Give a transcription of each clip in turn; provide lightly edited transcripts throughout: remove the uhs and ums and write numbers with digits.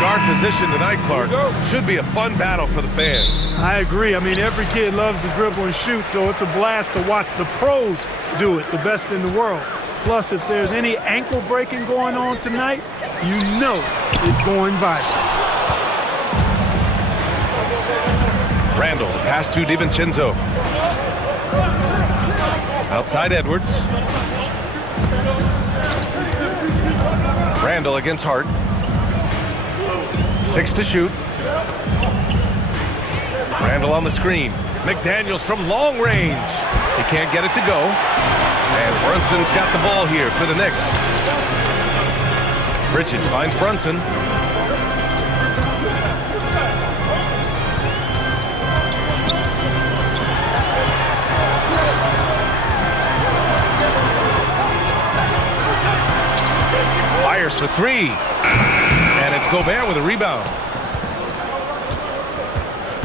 guard position tonight, Clark. Should be a fun battle for the fans. I agree. I mean, every kid loves to dribble and shoot, so it's a blast to watch the pros do it, the best in the world. Plus, if there's any ankle breaking going on tonight, you know it's going viral. Randall, pass to DiVincenzo. Outside Edwards. Randall against Hart. 6 to shoot. Randall on the screen. McDaniels from long range. He can't get it to go. And Brunson's got the ball here for the Knicks. Bridges finds Brunson. Fires for 3. And it's Gobert with a rebound.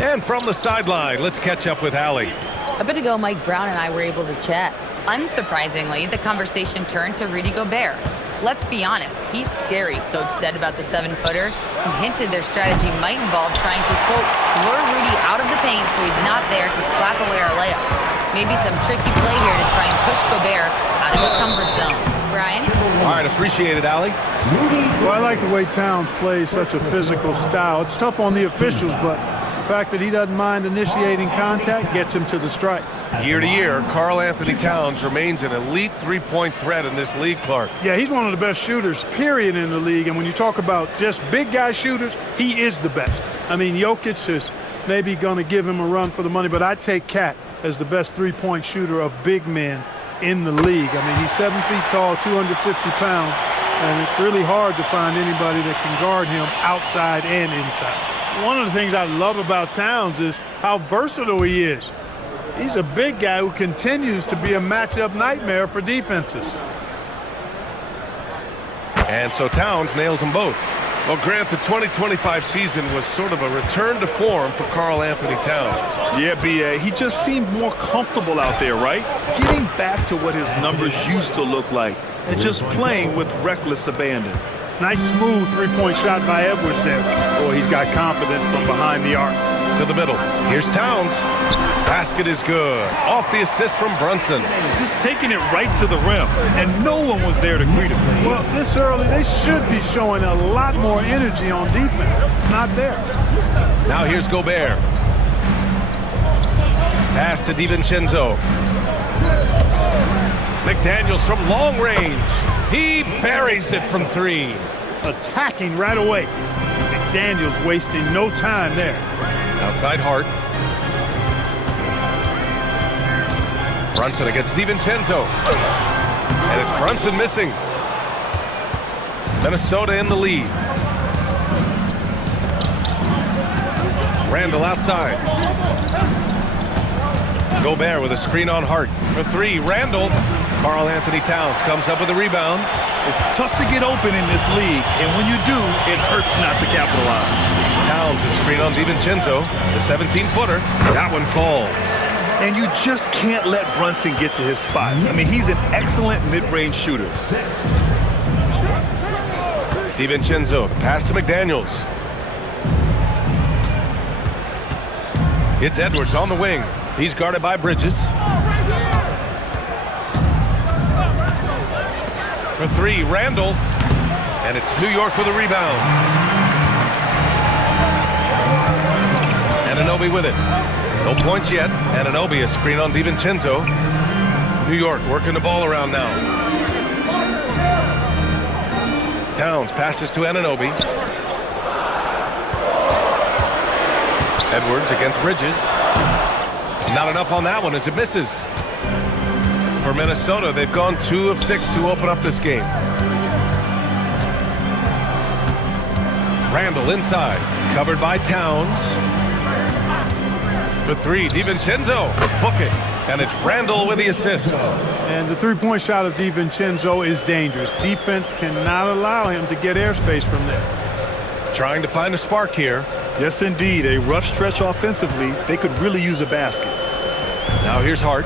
And from the sideline, let's catch up with Allie. A bit ago, Mike Brown and I were able to chat. Unsurprisingly, the conversation turned to Rudy Gobert. Let's be honest, he's scary, Coach said about the 7-footer. He hinted their strategy might involve trying to, quote, lure Rudy out of the paint so he's not there to slap away our layups. Maybe some tricky play here to try and push Gobert out of his comfort zone. Brian? All right, appreciate it, Allie. Well, I like the way Towns plays such a physical style. It's tough on the officials, but the fact that he doesn't mind initiating contact gets him to the strike. Year to year, Karl Anthony Towns remains an elite three-point threat in this league, Clark. Yeah, he's one of the best shooters, period, in the league. And when you talk about just big guy shooters, he is the best. I mean, Jokic is maybe going to give him a run for the money, but I take Cat as the best three-point shooter of big men in the league. I mean, he's 7 feet tall, 250 pounds, and it's really hard to find anybody that can guard him outside and inside. One of the things I love about Towns is how versatile he is. He's a big guy who continues to be a matchup nightmare for defenses. And so Towns nails them both. Well, Grant, the 2025 season was sort of a return to form for Karl Anthony Towns. Yeah, B.A., he just seemed more comfortable out there, right? Getting back to what his numbers used to look like and just playing with reckless abandon. Nice smooth three-point shot by Edwards there. Boy, he's got confidence from behind the arc. To the middle. Here's Towns. Basket is good. Off the assist from Brunson. Just taking it right to the rim, and no one was there to greet him. Well, this early, they should be showing a lot more energy on defense. It's not there. Now here's Gobert. Pass to DiVincenzo. McDaniels from long range. He buries it from 3. Attacking right away. McDaniels wasting no time there. Outside Hart. Brunson against DiVincenzo. And it's Brunson missing. Minnesota in the lead. Randall outside. Gobert with a screen on Hart for 3. Randall. Karl Anthony Towns comes up with a rebound. It's tough to get open in this league, and when you do, it hurts not to capitalize. Towns is screen on DiVincenzo, the 17-footer. That one falls. And you just can't let Brunson get to his spots. I mean, he's an excellent mid-range shooter. DiVincenzo, the pass to McDaniels. It's Edwards on the wing. He's guarded by Bridges. For 3, Randall. And it's New York with a rebound. Anunoby with it. No points yet. Anunoby a screen on DiVincenzo. New York working the ball around now. Towns passes to Anunoby. Edwards against Bridges. Not enough on that one as it misses. For Minnesota, they've gone 2 of 6 to open up this game. Randall inside, covered by Towns. For 3, DiVincenzo, book it, and it's Randall with the assist. And the three-point shot of DiVincenzo is dangerous. Defense cannot allow him to get airspace from there. Trying to find a spark here. Yes, indeed, a rough stretch offensively. They could really use a basket. Now here's Hart.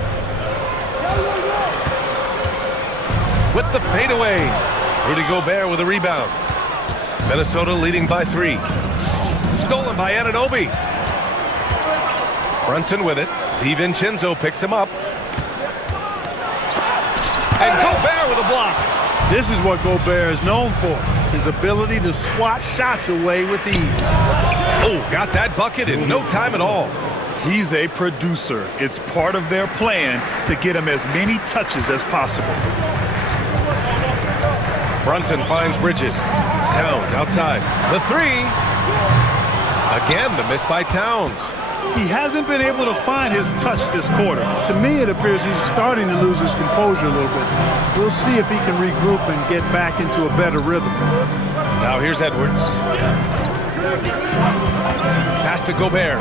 With the fadeaway. Rudy Gobert with a rebound. Minnesota leading by 3. Stolen by Anunoby. Brunson with it. DiVincenzo picks him up. And Gobert with a block. This is what Gobert is known for, his ability to swat shots away with ease. Oh, got that bucket in no time at all. He's a producer. It's part of their plan to get him as many touches as possible. Brunson finds Bridges. Towns outside. The 3. Again, the miss by Towns. He hasn't been able to find his touch this quarter. To me, it appears he's starting to lose his composure a little bit. We'll see if he can regroup and get back into a better rhythm. Now here's Edwards. Pass to Gobert.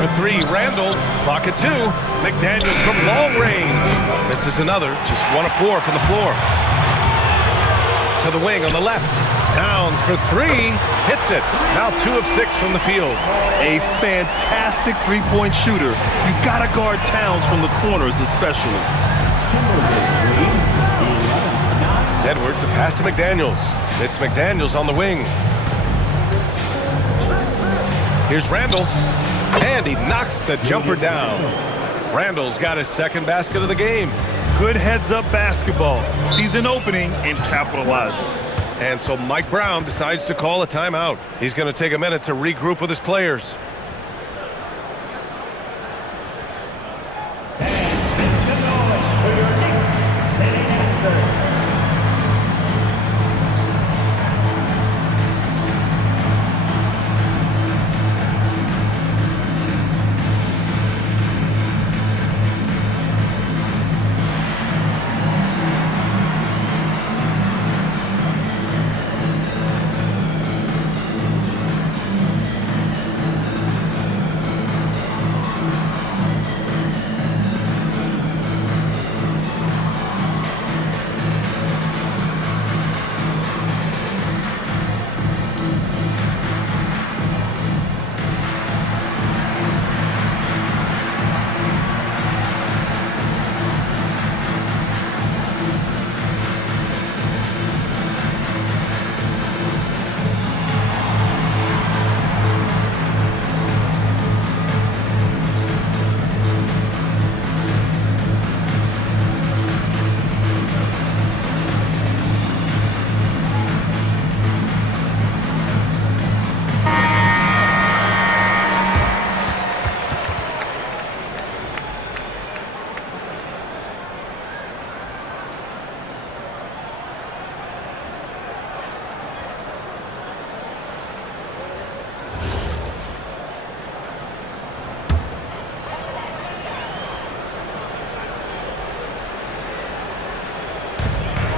For 3, Randall. Clock at 2. McDaniels from long range. Misses another. Just 1 of 4 from the floor. To the wing on the left. Towns for 3. Hits it. Now 2 of 6 from the field. A fantastic three-point shooter. You gotta guard Towns from the corners especially. Edwards, the pass to McDaniels. It's McDaniels on the wing. Here's Randall. And he knocks the jumper down. Randall's got his second basket of the game. Good heads-up basketball. Sees an opening and capitalizes. And so Mike Brown decides to call a timeout. He's going to take a minute to regroup with his players.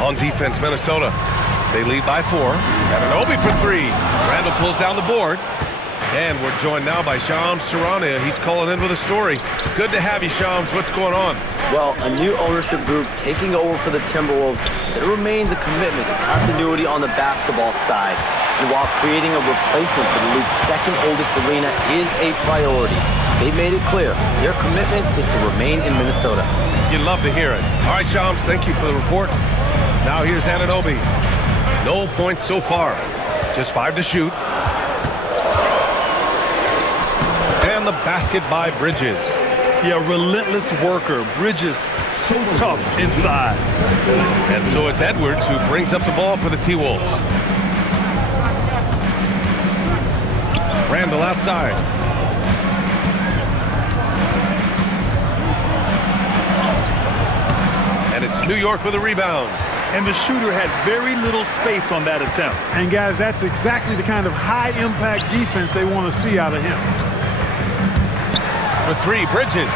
On defense, Minnesota. They lead by 4. Anunoby for 3. Randall pulls down the board. And we're joined now by Shams Charania. He's calling in with a story. Good to have you, Shams. What's going on? Well, a new ownership group taking over for the Timberwolves. There remains a commitment to continuity on the basketball side. And while creating a replacement for the league's second oldest arena is a priority, they made it clear their commitment is to remain in Minnesota. You'd love to hear it. All right, Shams, thank you for the report. Now here's Anunoby. No points so far. Just 5 to shoot. And the basket by Bridges. Yeah, relentless worker. Bridges, so tough inside. And so it's Edwards who brings up the ball for the T-Wolves. Randall outside. And it's New York with a rebound. And the shooter had very little space on that attempt. And guys, that's exactly the kind of high-impact defense they want to see out of him. For 3, Bridges.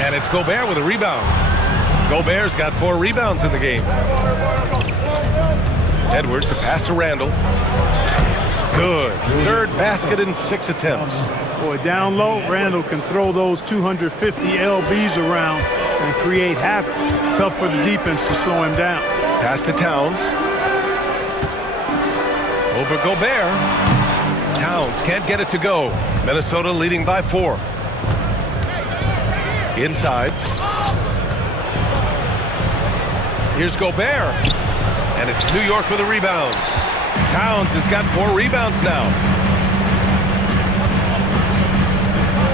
And it's Gobert with a rebound. Gobert's got 4 rebounds in the game. Edwards, the pass to Randall. Good. Third basket in 6 attempts. Boy, down low, Randall can throw those 250 LBs around and create havoc. Tough for the defense to slow him down. Pass to Towns. Over Gobert. Towns can't get it to go. Minnesota leading by 4. Inside. Here's Gobert. And it's New York with a rebound. Towns has got 4 rebounds now.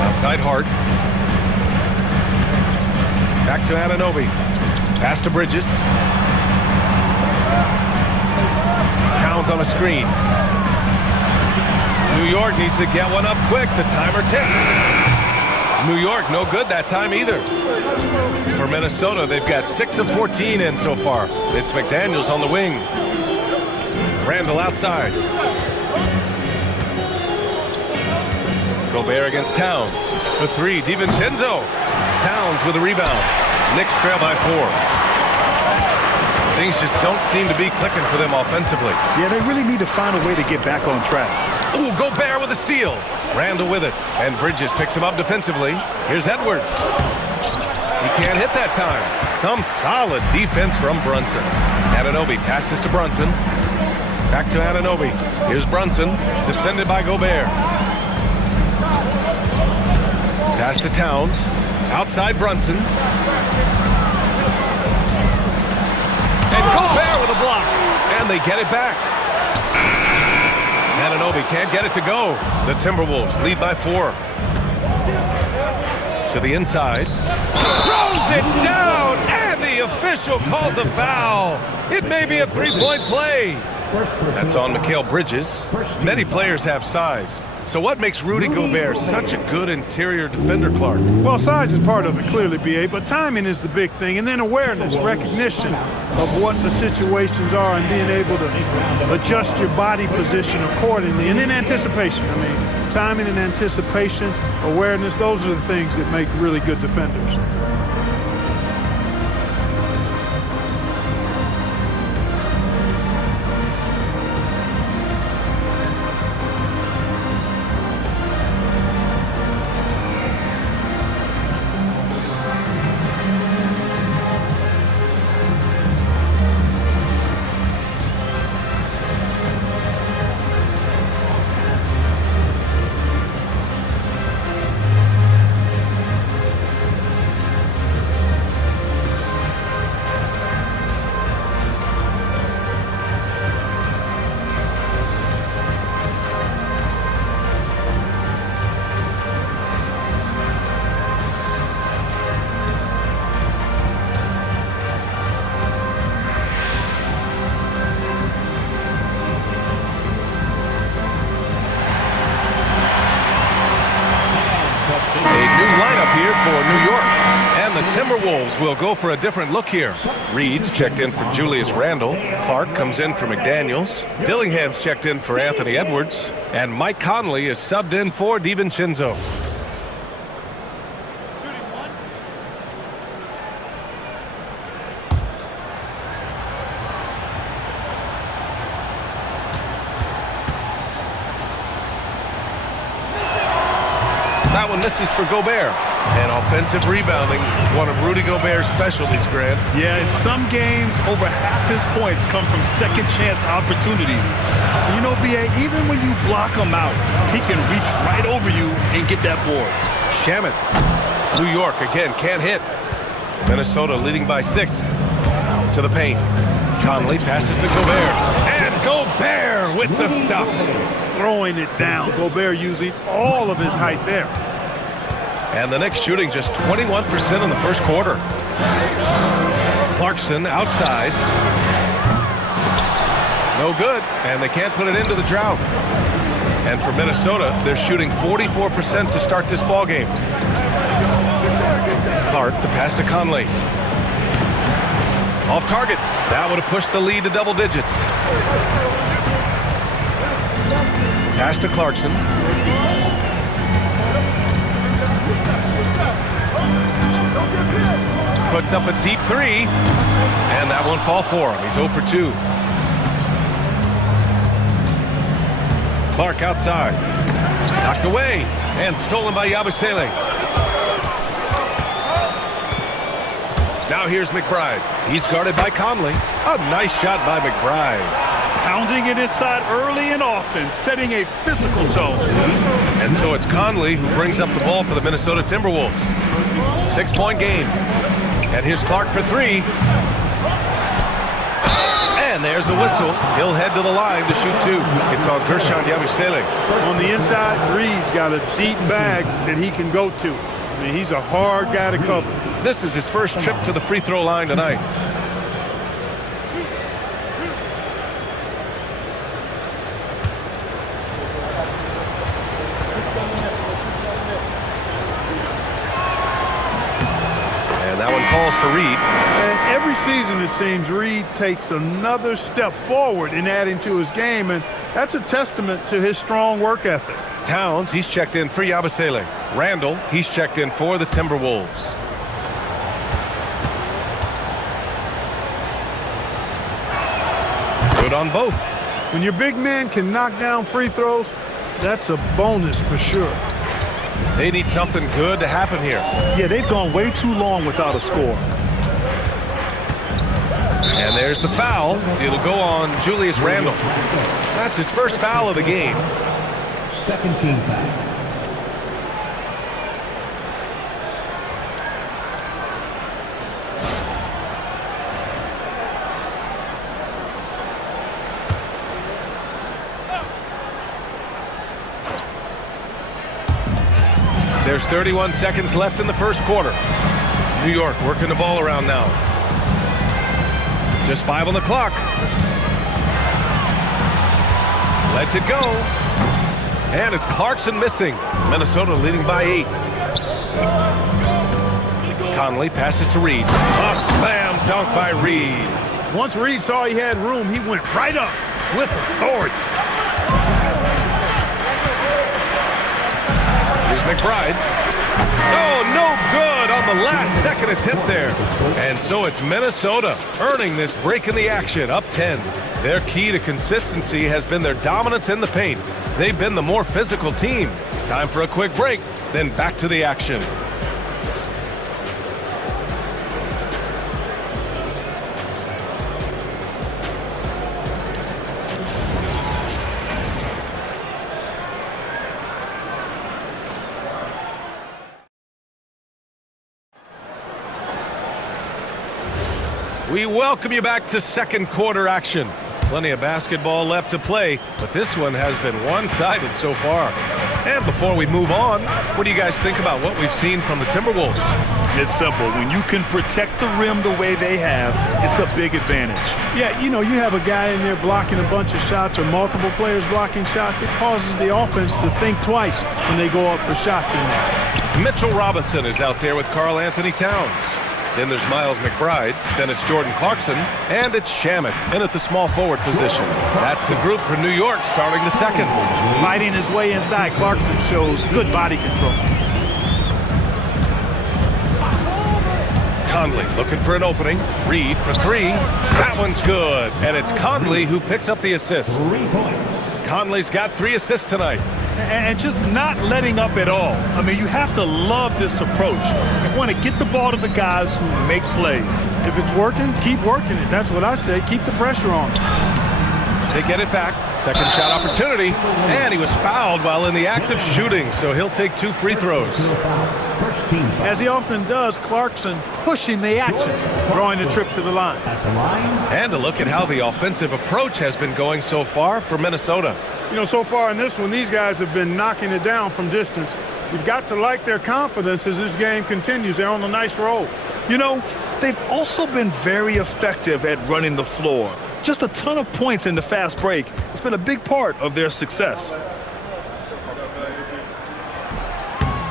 Outside Hart. Back to Anunoby. Pass to Bridges. Towns on a screen. New York needs to get one up quick. The timer ticks. New York, no good that time either. For Minnesota, they've got 6 of 14 in so far. It's McDaniels on the wing. Randall outside. Gobert against Towns. For 3, DiVincenzo. Towns with a rebound. Knicks trail by 4. Things just don't seem to be clicking for them offensively. Yeah, they really need to find a way to get back on track. Ooh, Gobert with a steal. Randall with it. And Bridges picks him up defensively. Here's Edwards. He can't hit that time. Some solid defense from Brunson. Anunoby passes to Brunson. Back to Anunoby. Here's Brunson. Defended by Gobert. Pass to Towns. Outside Brunson. And Gobert with a block. And they get it back. Anunoby can't get it to go. The Timberwolves lead by 4. To the inside. Throws it down. And the official calls a foul. It may be a 3-point play. That's on Mikal Bridges. Many players have size. So what makes Rudy Gobert such a good interior defender, Clark? Well, size is part of it, clearly, B.A., but timing is the big thing. And then awareness, recognition of what the situations are and being able to adjust your body position accordingly. And then anticipation. I mean, timing and anticipation, awareness, those are the things that make really good defenders. Timberwolves will go for a different look here. Reed's checked in for Julius Randle. Clark comes in for McDaniels. Dillingham's checked in for Anthony Edwards. And Mike Conley is subbed in for DiVincenzo. That one misses for Gobert. And offensive rebounding, one of Rudy Gobert's specialties, Grant. Yeah, in some games, over half his points come from second chance opportunities. You know, B.A., even when you block him out, he can reach right over you and get that board. Shamet. New York, again, can't hit. Minnesota leading by 6. To the paint. Conley passes to Gobert. And Gobert with the stuff. Throwing it down. Gobert using all of his height there. And the Knicks shooting just 21% in the first quarter. Clarkson outside. No good, and they can't put it into the drought. And for Minnesota, they're shooting 44% to start this ball game. Clark, the pass to Conley. Off target. That would have pushed the lead to double digits. Pass to Clarkson. Puts up a deep 3, and that won't fall for him. He's 0 for 2. Clark outside. Knocked away, and stolen by Yabusele. Now here's McBride. He's guarded by Conley. A nice shot by McBride. Pounding it inside early and often, setting a physical tone. And so it's Conley who brings up the ball for the Minnesota Timberwolves. 6-point game. And here's Clark for 3. And And there's a whistle. He'll head to the line to shoot two. It's on Gershon Yabusele. On the inside, Reed's got a deep bag that he can go to. I mean, he's a hard guy to cover. This is his first trip to the free throw line tonight. And that one falls for Reed. And every season, it seems, Reed takes another step forward in adding to his game, and that's a testament to his strong work ethic. Towns, he's checked in for Yabusele. Randall, he's checked in for the Timberwolves. Good on both. When your big man can knock down free throws, that's a bonus for sure. They need something good to happen here. Yeah, they've gone way too long without a score. And there's the foul. It'll go on Julius Randle. That's his first foul of the game. Second team foul. There's 31 seconds left in the first quarter. New York working the ball around now. Just 5 on the clock. Lets it go. And it's Clarkson missing. Minnesota leading by 8. Conley passes to Reed. A slam dunk by Reed. Once Reed saw he had room, he went right up with authority. Here's McBride. Oh, no good on the last second attempt there. And so it's Minnesota earning this break in the action, up 10. Their key to consistency has been their dominance in the paint. They've been the more physical team. Time for a quick break, then back to the action. We welcome you back to second quarter action. Plenty of basketball left to play, but this one has been one-sided so far. And before we move on, what do you guys think about what we've seen from the Timberwolves? It's simple. When you can protect the rim the way they have, it's a big advantage. Yeah, you know, you have a guy in there blocking a bunch of shots or multiple players blocking shots. It causes the offense to think twice when they go up for shots in there. Mitchell Robinson is out there with Karl Anthony Towns. Then there's Miles McBride, then it's Jordan Clarkson, and it's Shamet in at the small forward position. That's the group for New York starting the second. Fighting his way inside, Clarkson shows good body control. Conley looking for an opening. Reed for three. That one's good. And it's Conley who picks up the assist. 3 points. Conley's got 3 assists tonight. And just not letting up at all. I mean, you have to love this approach. You want to get the ball to the guys who make plays. If it's working, keep working it. That's what I say. Keep the pressure on. They get it back. Second shot opportunity. And he was fouled while in the act of shooting, so he'll take 2 free throws. First team foul. As he often does, Clarkson pushing the action, drawing the trip to the line. At the line. And to look at how the offensive approach has been going so far for Minnesota. You know, so far in this one, these guys have been knocking it down from distance. You've got to like their confidence as this game continues. They're on a nice roll. You know, they've also been very effective at running the floor. Just a ton of points in the fast break. It's been a big part of their success.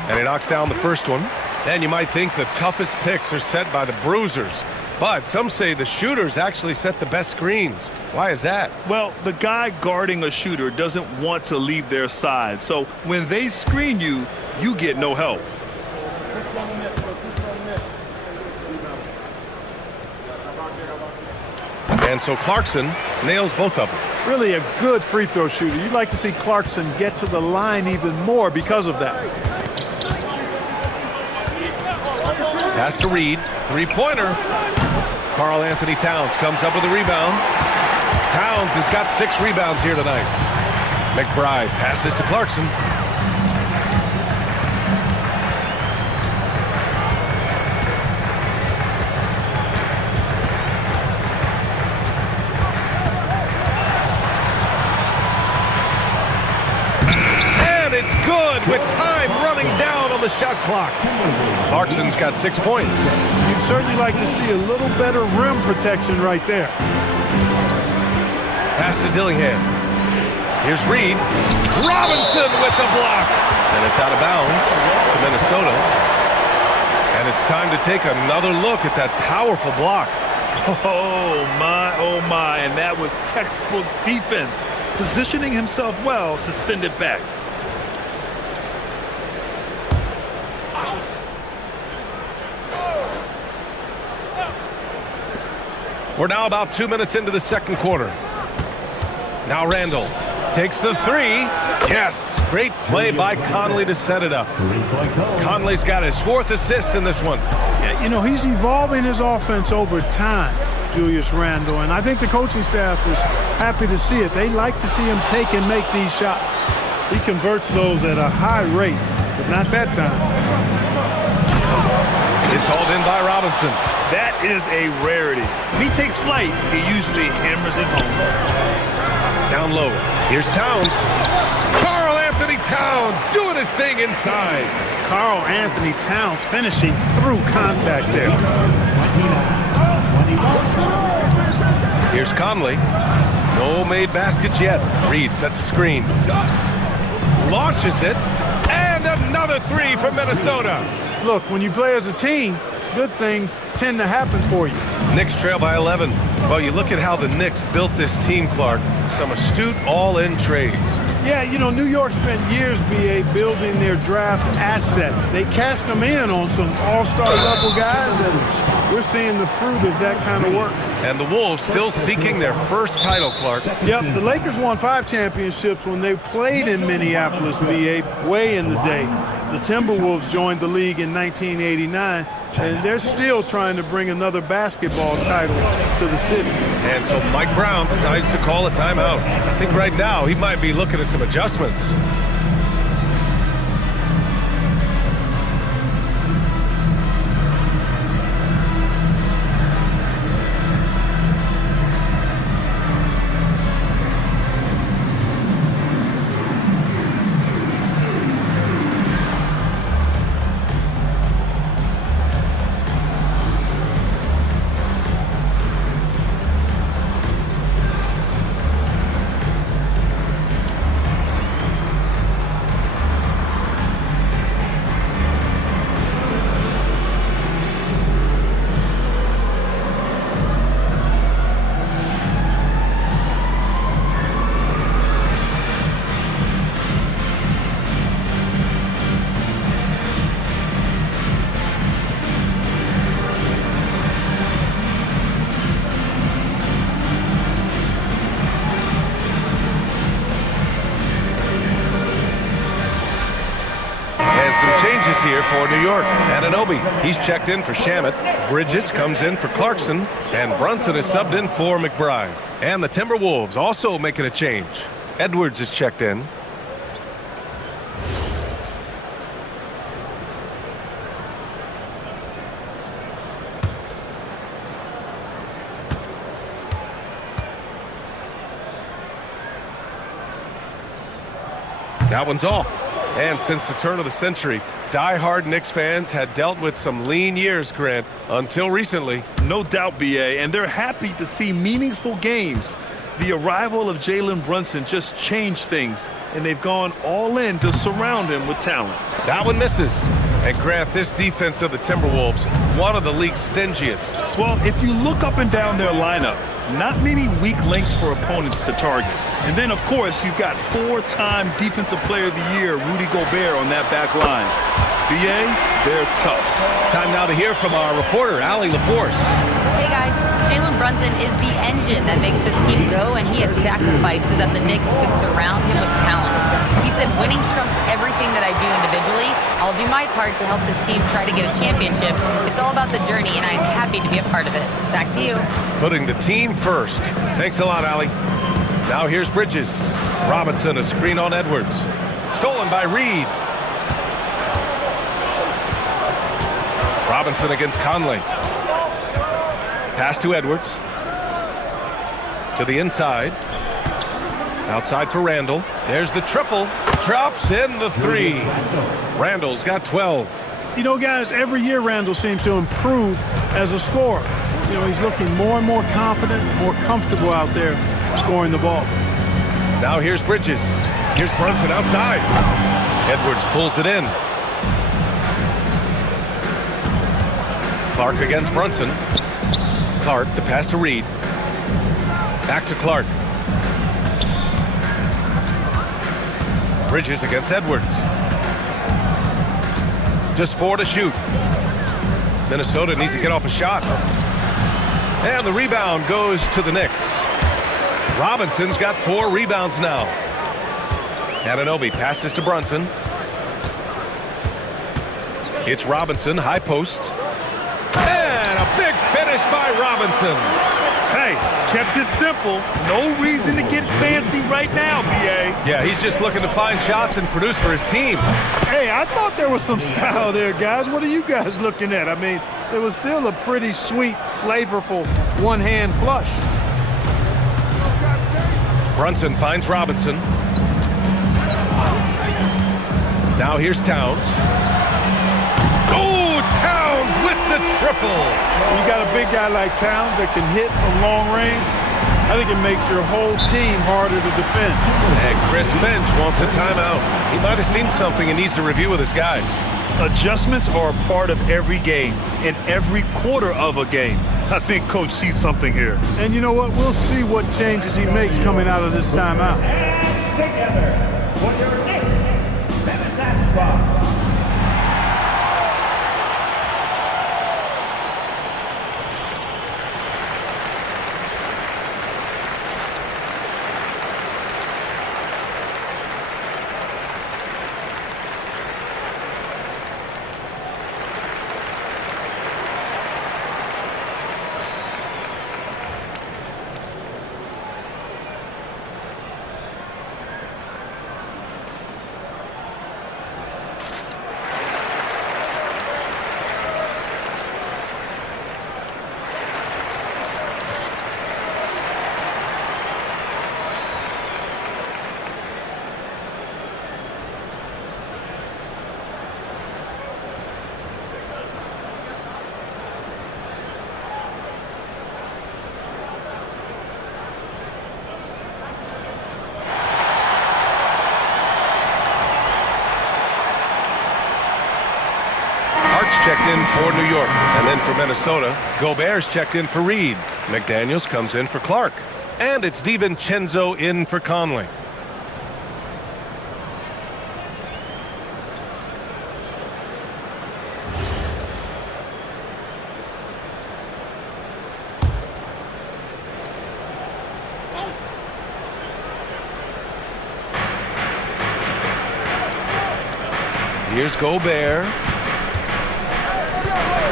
And he knocks down the first one. And you might think the toughest picks are set by the bruisers. But some say the shooters actually set the best screens. Why is that? Well, the guy guarding a shooter doesn't want to leave their side. So when they screen you, you get no help. And so Clarkson nails both of them. Really a good free throw shooter. You'd like to see Clarkson get to the line even more because of that. Pass to Reed. Three-pointer. Karl Anthony Towns comes up with a rebound. Towns has got 6 rebounds here tonight. McBride passes to Clarkson. with time running down on the shot clock. Clarkson's got 6 points. You'd certainly like to see a little better rim protection right there. Pass to Dillingham. Here's Reed. Robinson with the block. And it's out of bounds to Minnesota. And it's time to take another look at that powerful block. Oh my, and that was textbook defense, positioning himself well to send it back. We're now about 2 minutes into the second quarter. Now Randall takes the three. Yes, great play by Conley to set it up. Conley's got his 4th assist in this one. Yeah, you know, he's evolving his offense over time, Julius Randle, and I think the coaching staff is happy to see it. They like to see him take and make these shots. He converts those at a high rate, but not that time. It's hauled in by Robinson. That is a rarity. When he takes flight, he usually hammers it home. Down low. Here's Towns. Karl Anthony Towns doing his thing inside. Karl Anthony Towns finishing through contact there. Here's Conley. No made baskets yet. Reed sets a screen. Launches it. And another three from Minnesota. Look, when you play as a team, good things tend to happen for you. Knicks trail by 11. Well, you look at how the Knicks built this team, Clark. Some astute all-in trades. Yeah, you know, New York spent years, B.A., building their draft assets. They cast them in on some all-star level guys, and we're seeing the fruit of that kind of work. And the Wolves still seeking their first title, Clark. Yep, the Lakers won 5 championships when they played in Minneapolis, VA, way in the day. The Timberwolves joined the league in 1989, and they're still trying to bring another basketball title to the city. And so Mike Brown decides to call a timeout. I think right now he might be looking at some adjustments. Changes here for New York. Anunoby, he's checked in for Shamet. Bridges comes in for Clarkson. And Brunson is subbed in for McBride. And the Timberwolves also making a change. Edwards is checked in. That one's off. And since the turn of the century, die-hard Knicks fans had dealt with some lean years, Grant, until recently. No doubt, B.A., and they're happy to see meaningful games. The arrival of Jalen Brunson just changed things, and they've gone all in to surround him with talent. That one misses. And Grant, this defense of the Timberwolves, one of the league's stingiest. Well, if you look up and down their lineup, not many weak links for opponents to target. And then, of course, you've got 4-time Defensive Player of the Year, Rudy Gobert, on that back line. B.A., they're tough. Time now to hear from our reporter, Allie LaForce. Hey, guys. Jalen Brunson is the engine that makes this team go, and he has sacrificed so that the Knicks could surround him with talent. He said, winning trumps everything that I do individually. I'll do my part to help this team try to get a championship. It's all about the journey, and I'm happy to be a part of it. Back to you. Putting the team first. Thanks a lot, Allie. Now here's Bridges. Robinson, a screen on Edwards. Stolen by Reed. Robinson against Conley. Pass to Edwards. To the inside. Outside for Randall. There's the triple. drops in the three. Randall's got 12. You know, guys, every year Randall seems to improve as a scorer. You know, he's looking more and more confident, more comfortable out there scoring the ball. Now here's Bridges. Here's Brunson outside. Edwards pulls it in. Clark against Brunson. Clark, the pass to Reed. Back to Clark. Bridges against Edwards. Just 4 to shoot. Minnesota needs to get off a shot. And the rebound goes to the Knicks. Robinson's got 4 rebounds now. Anunoby passes to Brunson. It's Robinson, high post. And a big finish by Robinson. Hey, kept it simple. No reason to get fancy right now, B.A. Yeah, he's just looking to find shots and produce for his team. Hey, I thought there was some style there, guys. What are you guys looking at? I mean, it was still a pretty sweet, flavorful one-hand flush. Brunson finds Robinson. Now here's Towns. Oh, Towns with the triple. When you got a big guy like Towns that can hit from long range, I think it makes your whole team harder to defend. And Chris Finch wants a timeout. He might have seen something and needs to review with his guys. Adjustments are a part of every game, in every quarter of a game. I think Coach sees something here. And you know what? We'll see what changes he makes coming out of this timeout. Together for your Knicks 7th spot. Checked in for New York, and then for Minnesota, Gobert's checked in for Reed. McDaniels comes in for Clark, and it's DiVincenzo in for Conley. Here's Gobert.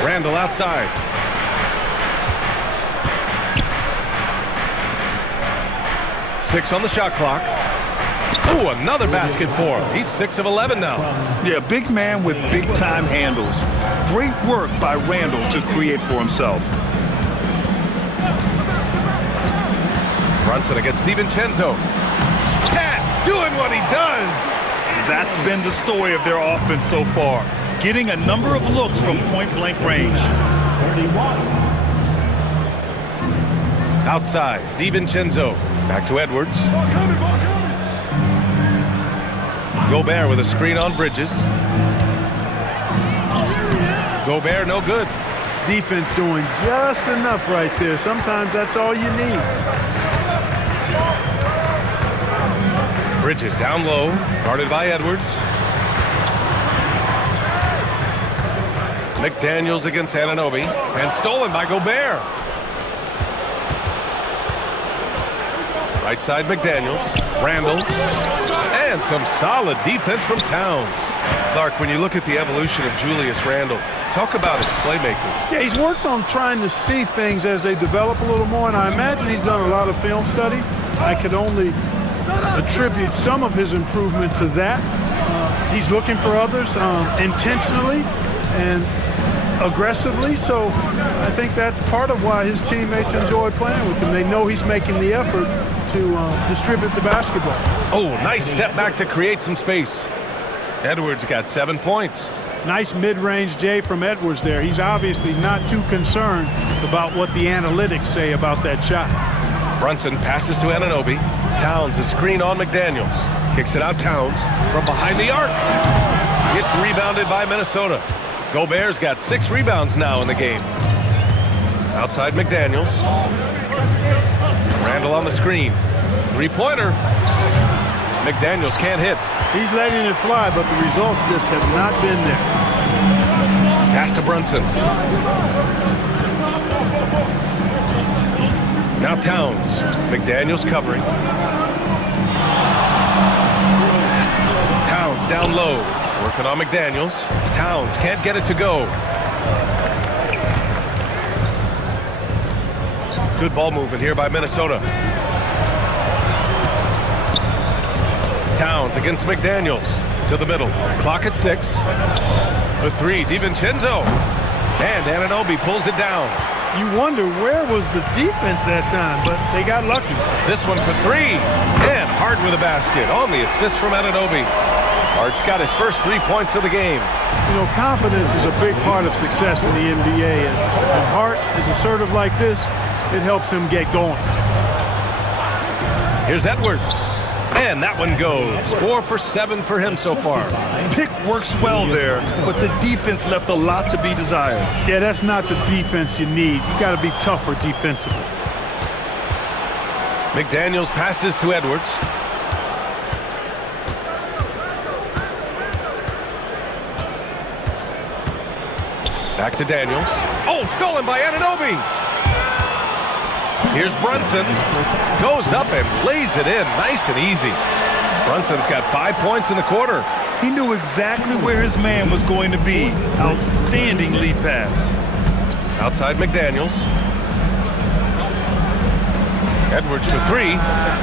Randall outside. Six on the shot clock. Oh, another basket for him. He's 6 of 11 now. Yeah, big man with big-time handles. Great work by Randall to create for himself. Brunson against DiVincenzo. Cat doing what he does. That's been the story of their offense so far. Getting a number of looks from point-blank range. 31. Outside, DiVincenzo. Back to Edwards. Gobert with a screen on Bridges. Gobert no good. Defense doing just enough right there. Sometimes that's all you need. Bridges down low, guarded by Edwards. McDaniels against Anunoby, and stolen by Gobert. Right side McDaniels, Randall, and some solid defense from Towns. Clark, when you look at the evolution of Julius Randall, talk about his playmaking. Yeah, he's worked on trying to see things as they develop a little more, and I imagine he's done a lot of film study. I could only attribute some of his improvement to that. He's looking for others intentionally and aggressively, so I think that's part of why his teammates enjoy playing with him. They know he's making the effort to distribute the basketball. Oh, nice step back to create some space. Edwards got 7 points. Nice mid-range J from Edwards there. He's obviously not too concerned about what the analytics say about that shot. Brunson passes to Anunoby. Towns is screen on McDaniels. Kicks it out Towns from behind the arc. It's rebounded by Minnesota. Gobert's got 6 rebounds now in the game. Outside McDaniels. Randall on the screen. Three-pointer. McDaniels can't hit. He's letting it fly, but the results just have not been there. Pass to Brunson. Now Towns. McDaniels covering. Towns down low. Working on McDaniels. Towns can't get it to go. Good ball movement here by Minnesota. Towns against McDaniels. To the middle. Clock at 6. For 3, DiVincenzo. And Anunoby pulls it down. You wonder where was the defense that time, but they got lucky. This one for 3. And Hart with a basket on the assist from Anunoby. Hart's got his first 3 points of the game. You know, confidence is a big part of success in the NBA, and when Hart is assertive like this, it helps him get going. Here's Edwards. And that one goes. 4 for 7 for him so far. Pick works well there, but the defense left a lot to be desired. Yeah, that's not the defense you need. You got to be tougher defensively. McDaniels passes to Edwards. Back to Daniels. Oh, stolen by Anunoby. Here's Brunson. Goes up and lays it in nice and easy. Brunson's got 5 points in the quarter. He knew exactly where his man was going to be. Outstanding lead pass. Outside McDaniels. Edwards for 3.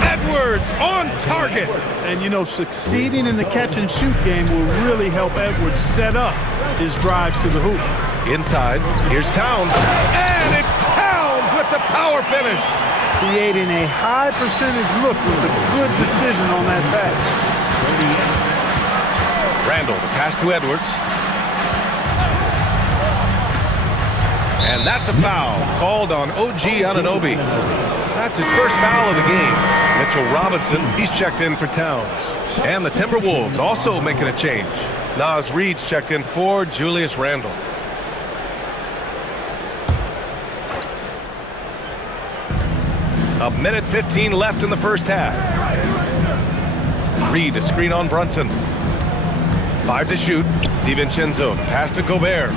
Edwards on target. And, you know, succeeding in the catch-and-shoot game will really help Edwards set up his drives to the hoop. Inside, here's Towns. And it's Towns with the power finish. Creating a high percentage look with a good decision on that pass. Randall, the pass to Edwards. And that's a foul called on OG Anunoby. That's his first foul of the game. Mitchell Robinson, he's checked in for Towns. And the Timberwolves also making a change. Naz Reid's checked in for Julius Randle. A minute 15 left in the first half. Reid, a screen on Brunson. 5 to shoot. DiVincenzo, pass to Gobert.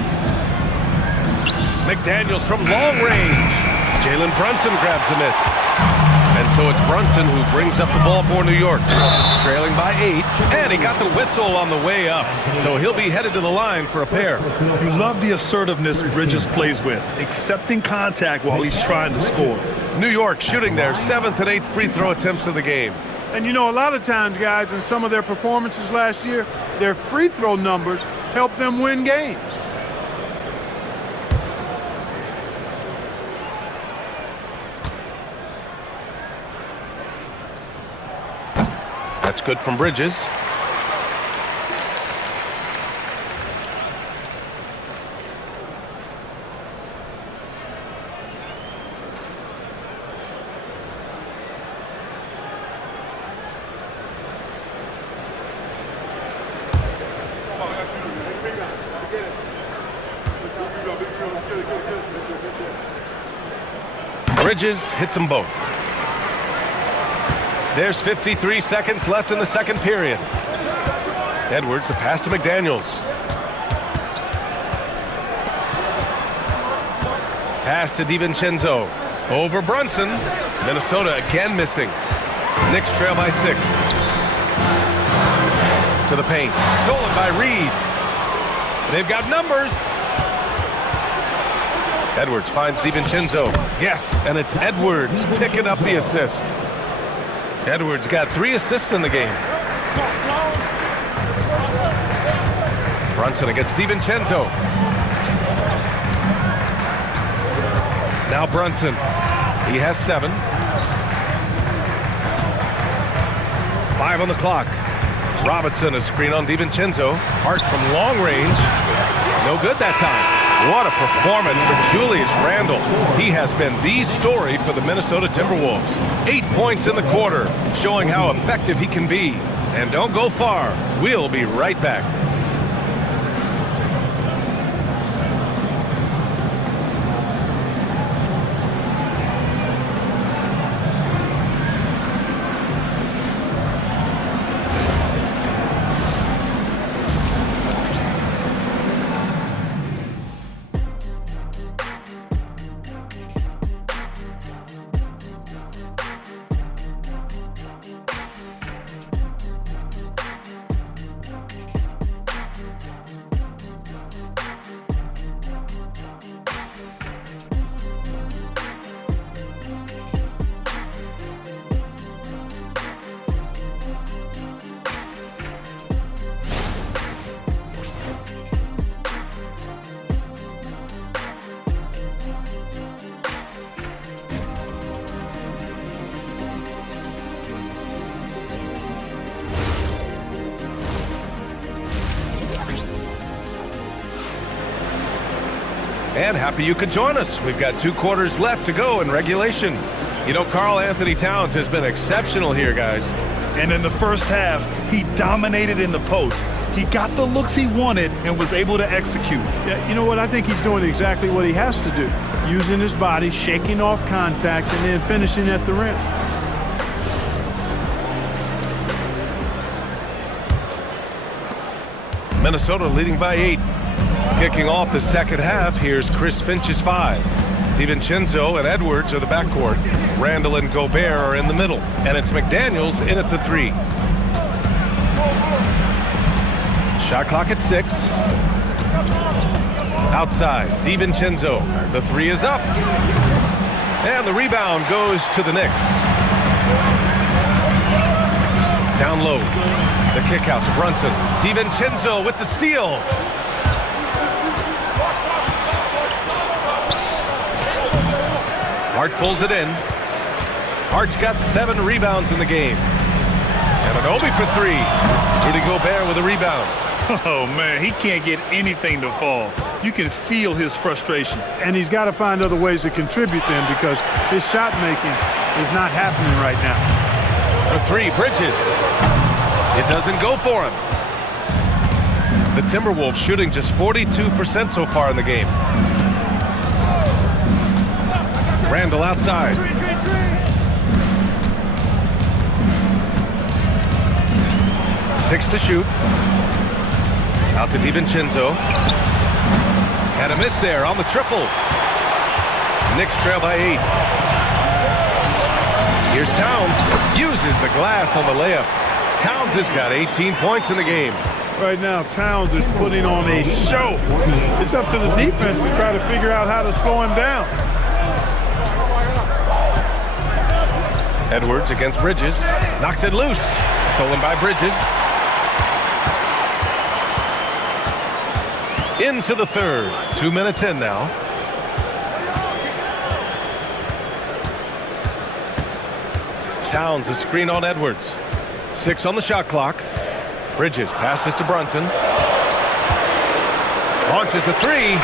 McDaniels from long range. Jalen Brunson grabs a miss. And so it's Brunson who brings up the ball for New York. Trailing by 8. And he got the whistle on the way up. So he'll be headed to the line for a pair. You love the assertiveness Bridges plays with, accepting contact while he's trying to score. New York shooting their 7th and 8th free throw attempts of the game. And, you know, a lot of times, guys, in some of their performances last year, their free throw numbers helped them win games. That's good from Bridges. Bridges hits them both. There's 53 seconds left in the second period. Edwards, the pass to McDaniels. Pass to DiVincenzo. Over Brunson. Minnesota again missing. Knicks trail by 6. To the paint. Stolen by Reid. They've got numbers. Edwards finds DiVincenzo. Yes, and it's Edwards picking up the assist. Edwards got 3 assists in the game. Brunson against DiVincenzo. Now Brunson. He has 7. 5 on the clock. Robinson, a screen on DiVincenzo. Hart from long range. No good that time. What a performance for Julius Randle. He has been the story for the Minnesota Timberwolves. 8 points in the quarter, showing how effective he can be. And don't go far. We'll be right back. And happy you could join us. We've got 2 quarters left to go in regulation. You know, Karl Anthony Towns has been exceptional here, guys. And in the first half, he dominated in the post. He got the looks he wanted and was able to execute. Yeah, you know what? I think he's doing exactly what he has to do. Using his body, shaking off contact, and then finishing at the rim. Minnesota leading by 8. Kicking off the second half, here's Chris Finch's 5. DiVincenzo and Edwards are the backcourt. Randle and Gobert are in the middle. And it's McDaniels in at the 3. Shot clock at 6. Outside, DiVincenzo. The 3 is up. And the rebound goes to the Knicks. Down low. The kick out to Brunson. DiVincenzo with the steal. Hart pulls it in. Hart's got 7 rebounds in the game. And an Obi for 3. Rudy Gobert with a rebound. Oh, man, he can't get anything to fall. You can feel his frustration. And he's got to find other ways to contribute them because his shot making is not happening right now. For 3, Bridges. It doesn't go for him. The Timberwolves shooting just 42% so far in the game. Randle outside. Six to shoot. Out to DiVincenzo. And a miss there on the triple. Knicks trail by 8. Here's Towns. Uses the glass on the layup. Towns has got 18 points in the game. Right now, Towns is putting on a show. It's up to the defense to try to figure out how to slow him down. Edwards against Bridges. Knocks it loose. Stolen by Bridges. Into the third. 2 minutes in now. Towns a screen on Edwards. 6 on the shot clock. Bridges passes to Brunson. Launches a 3.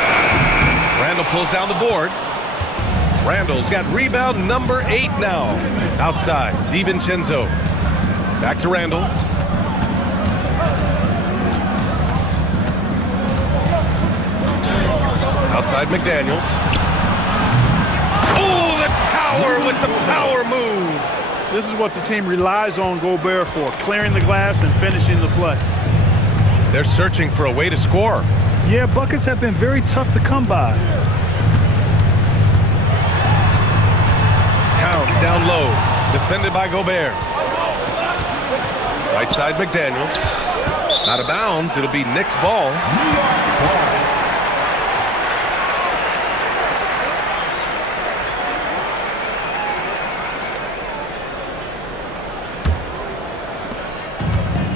Randle pulls down the board. Randle's got rebound number 8 now. Outside, DiVincenzo. Back to Randle. Outside McDaniels. Oh, the tower with the power move. This is what the team relies on Gobert for, clearing the glass and finishing the play. They're searching for a way to score. Yeah, buckets have been very tough to come by. Towns down low, defended by Gobert. Right side McDaniels. Out of bounds, it'll be Knicks ball.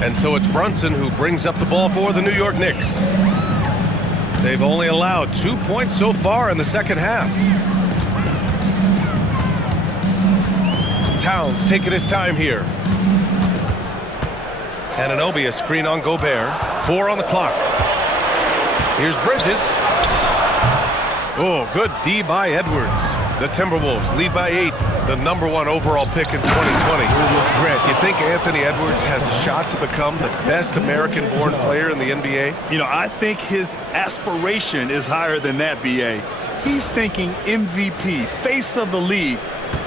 And so it's Brunson who brings up the ball for the New York Knicks. They've only allowed 2 points so far in the second half. Towns taking his time here. Anunoby, a screen on Gobert. 4 on the clock. Here's Bridges. Oh, good D by Edwards. The Timberwolves lead by 8. The #1 overall pick in 2020. Grant, you think Anthony Edwards has a shot to become the best American-born player in the NBA? You know, I think his aspiration is higher than that, B.A. He's thinking MVP, face of the league.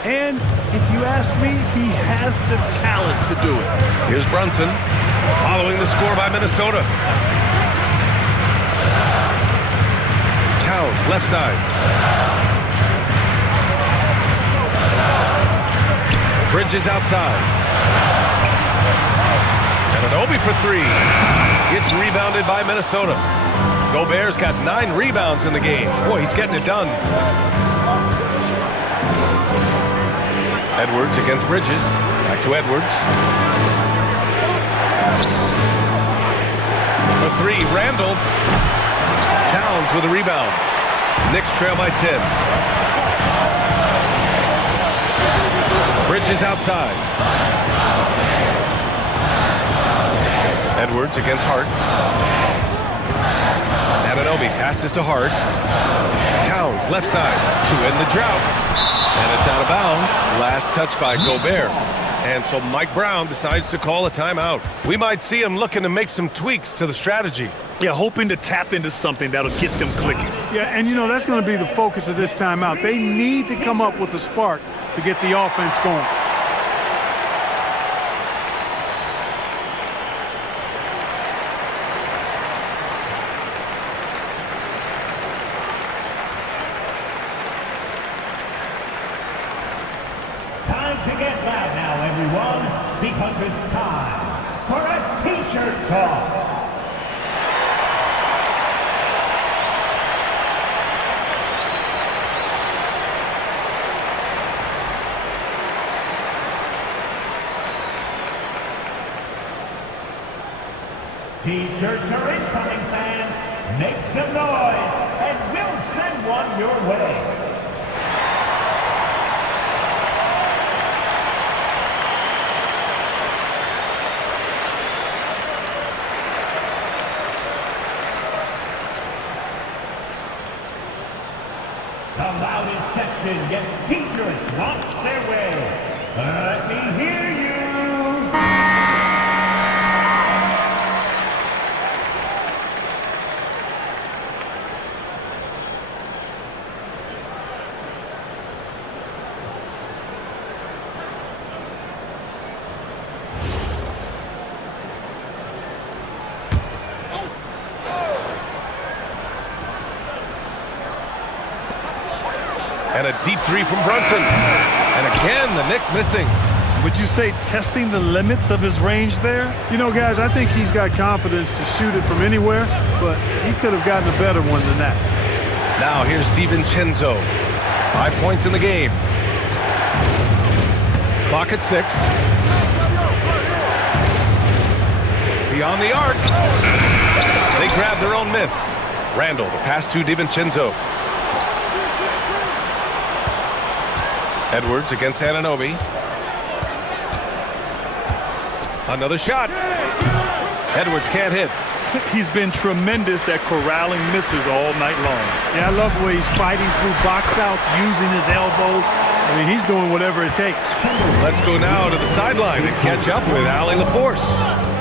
And if you ask me, he has the talent to do it. Here's Brunson, following the score by Minnesota. Towns, left side. Bridges outside. Anunoby for 3. Gets rebounded by Minnesota. Gobert's got 9 rebounds in the game. Boy, he's getting it done. Edwards against Bridges. Back to Edwards. For 3, Randall. Towns with a rebound. Knicks trail by 10. Bridges outside. Edwards against Hart. Anunoby passes to Hart. Towns left side to end the drought. And it's out of bounds. Last touch by Gobert. And so Mike Brown decides to call a timeout. We might see him looking to make some tweaks to the strategy. Yeah, hoping to tap into something that'll get them clicking. Yeah, and you know, that's going to be the focus of this timeout. They need to come up with a spark to get the offense going. Time to get loud now, everyone, because it's time for a T-shirt toss. T-shirts are incoming, fans. Make some noise, and we'll send one your way. The loudest section gets T-shirts launched their way. Let me hear you. And a deep 3 from Brunson. And again, the Knicks missing. Would you say testing the limits of his range there? You know, guys, I think he's got confidence to shoot it from anywhere, but he could have gotten a better one than that. Now here's DiVincenzo. 5 points in the game. Clock at 6. Beyond the arc. They grab their own miss. Randall, the pass to DiVincenzo. Edwards against Anunoby. Another shot. Edwards can't hit. He's been tremendous at corralling misses all night long. Yeah, I love the way he's fighting through box outs, using his elbows. I mean, he's doing whatever it takes. Let's go now to the sideline and catch up with Allie LaForce.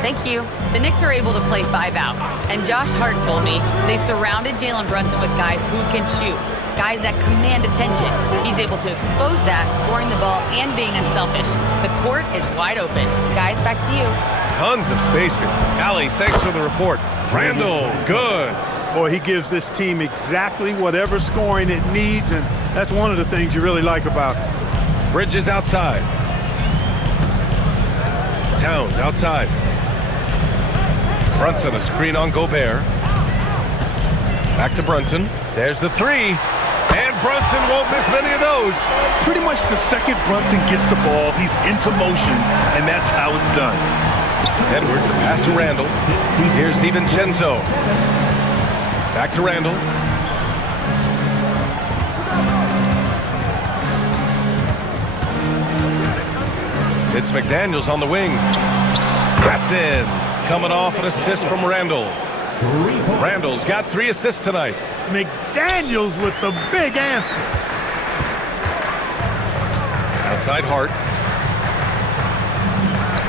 Thank you. The Knicks are able to play 5 out. And Josh Hart told me they surrounded Jalen Brunson with guys who can shoot. Guys that command attention. He's able to expose that, scoring the ball and being unselfish. The court is wide open. Guys, back to you. Tons of spacing. Allie, thanks for the report. Randall, good. Boy, he gives this team exactly whatever scoring it needs, and that's one of the things you really like about him. Bridges outside. Towns outside. Brunson, a screen on Gobert. Back to Brunson. There's the 3. And Brunson won't miss many of those. Pretty much the second Brunson gets the ball, he's into motion, and that's how it's done. Edwards, a pass to Randall. Here's DiVincenzo. Back to Randall. It's McDaniels on the wing. That's in. Coming off an assist from Randall. Randall's got 3 assists tonight. McDaniels with the big answer. Outside Hart.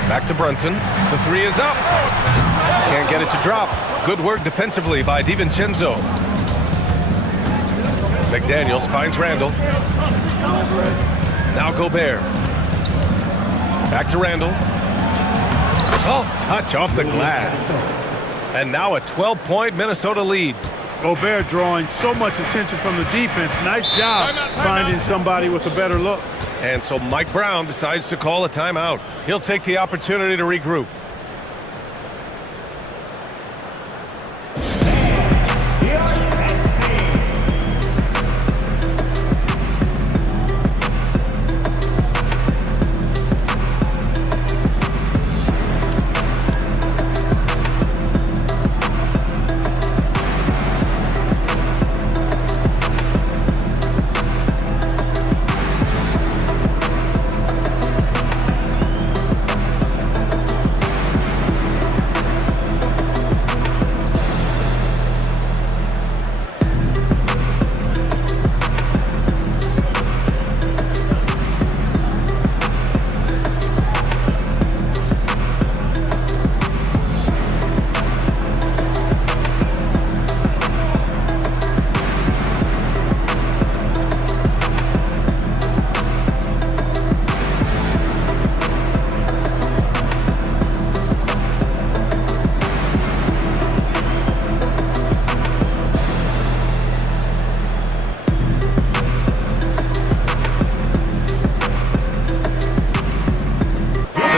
Back to Brunson. The 3 is up. Can't get it to drop. Good work defensively by DiVincenzo. McDaniels finds Randall. Now Gobert. Back to Randall. Soft touch off the glass. And now a 12-point Minnesota lead. Gobert drawing so much attention from the defense. Nice job finding somebody with a better look. And so Mike Brown decides to call a timeout. He'll take the opportunity to regroup.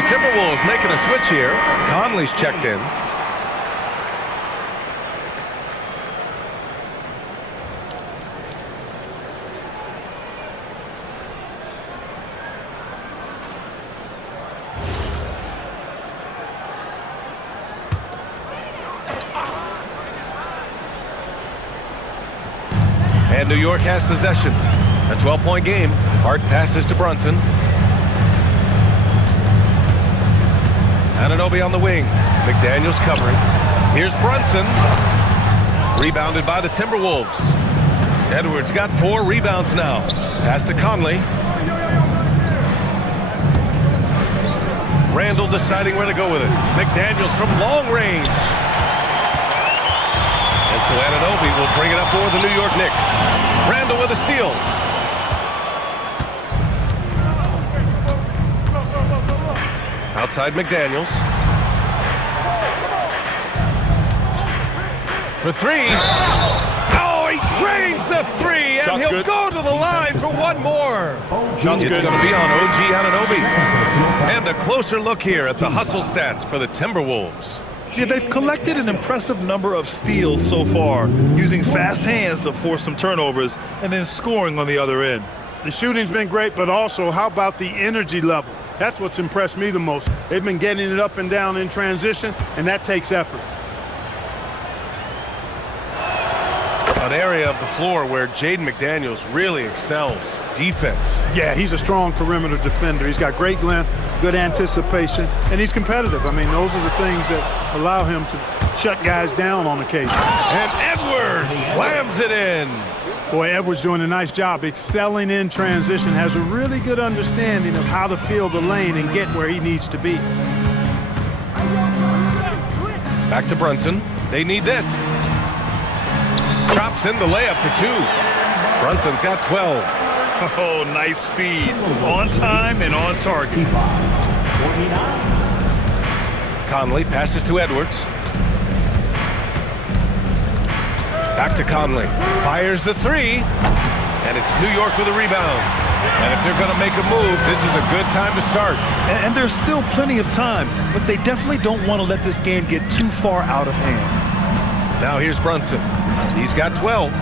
Timberwolves making a switch here. Conley's checked in. And New York has possession. A 12-point game. Hart passes to Brunson. Anunoby on the wing. McDaniels covering. Here's Brunson. Rebounded by the Timberwolves. Edwards got 4 rebounds now. Pass to Conley. Randall deciding where to go with it. McDaniels from long range. And so Anunoby will bring it up for the New York Knicks. Randall with a steal. Outside McDaniels. For 3. Oh, he drains the 3, and he'll go to the line for one more. It's going to be on OG Anunoby. And a closer look here at the hustle stats for the Timberwolves. Yeah, they've collected an impressive number of steals so far, using fast hands to force some turnovers and then scoring on the other end. The shooting's been great, but also how about the energy level? That's what's impressed me the most. They've been getting it up and down in transition, and that takes effort. An area of the floor where Jaden McDaniels really excels. Defense. Yeah, he's a strong perimeter defender. He's got great length, good anticipation, and he's competitive. I mean, those are the things that allow him to shut guys down on occasion. And Edwards slams it in. Boy, Edwards doing a nice job excelling in transition, has a really good understanding of how to fill the lane and get where he needs to be. Back to Brunson. They need this. Drops in the layup for 2. Brunson's got 12. Oh, nice feed. On time and on target. Conley passes to Edwards. Back to Conley. Fires the 3. And it's New York with a rebound. And if they're going to make a move, this is a good time to start. And there's still plenty of time, but they definitely don't want to let this game get too far out of hand. Now here's Brunson. He's got 12.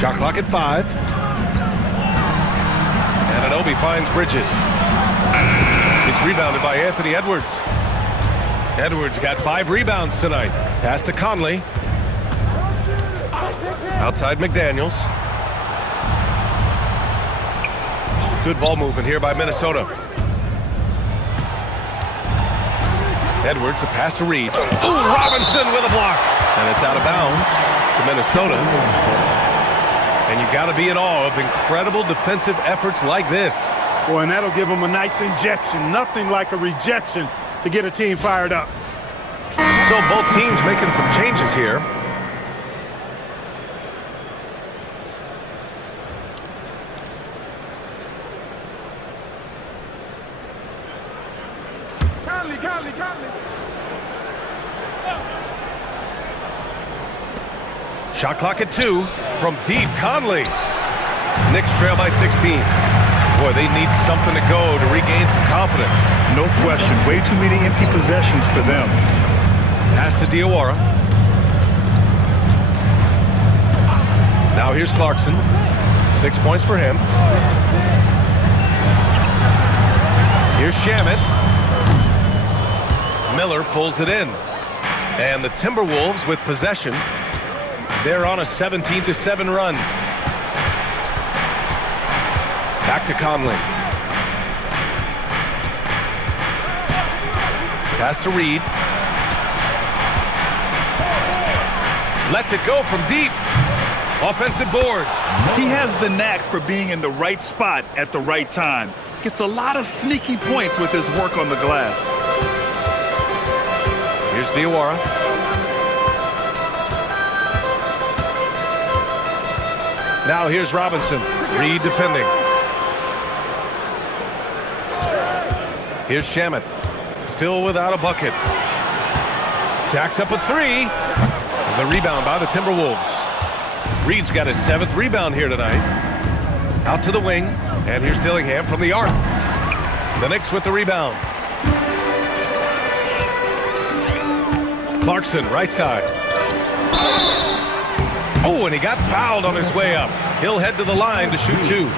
Shot clock at 5. Anunoby finds Bridges. It's rebounded by Anthony Edwards. Edwards got 5 rebounds tonight. Pass to Conley. Outside McDaniels. Good ball movement here by Minnesota. Edwards, a pass to Reed. Ooh, Robinson with a block. And it's out of bounds to Minnesota. And you got to be in awe of incredible defensive efforts like this. Boy, and that'll give them a nice injection. Nothing like a rejection to get a team fired up. So both teams making some changes here. Shot clock at 2 from deep. Conley. Knicks trail by 16. Boy, they need something to go to regain some confidence. No question. Way too many empty possessions for them. Pass to Diawara. Now here's Clarkson. 6 points for him. Here's Shamet. Miller pulls it in. And the Timberwolves with possession. They're on a 17-7 run. Back to Conley. Pass to Reed. Lets it go from deep. Offensive board. He has the knack for being in the right spot at the right time. Gets a lot of sneaky points with his work on the glass. Here's Diawara. Now here's Robinson. Reed defending. Here's Shamet. Still without a bucket. Jacks up a 3. The rebound by the Timberwolves. Reed's got his 7th rebound here tonight. Out to the wing. And here's Dillingham from the arc. The Knicks with the rebound. Clarkson, right side. Oh, and he got fouled on his way up. He'll head to the line to shoot 2.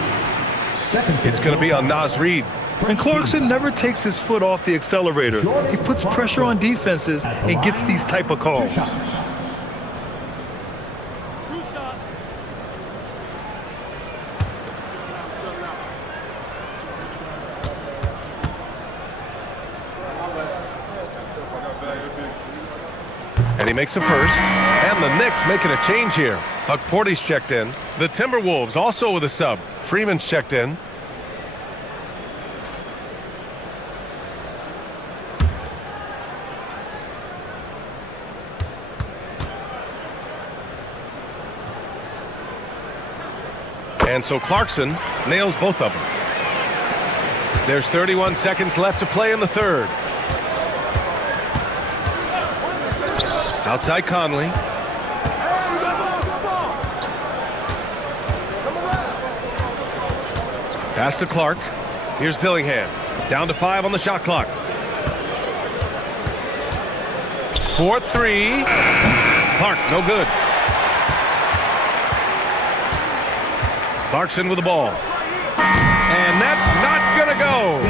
It's going to be on Naz Reid. And Clarkson never takes his foot off the accelerator. He puts pressure on defenses and gets these type of calls. And he makes a first. And the Knicks making a change here. Huck Porty's checked in. The Timberwolves also with a sub. Freeman's checked in. And so Clarkson nails both of them. There's 31 seconds left to play in the third. Outside Conley. Pass to Clark. Here's Dillingham. Down to 5 on the shot clock. 4-3. Clark, no good. Clarkson with the ball. And that's not going to go.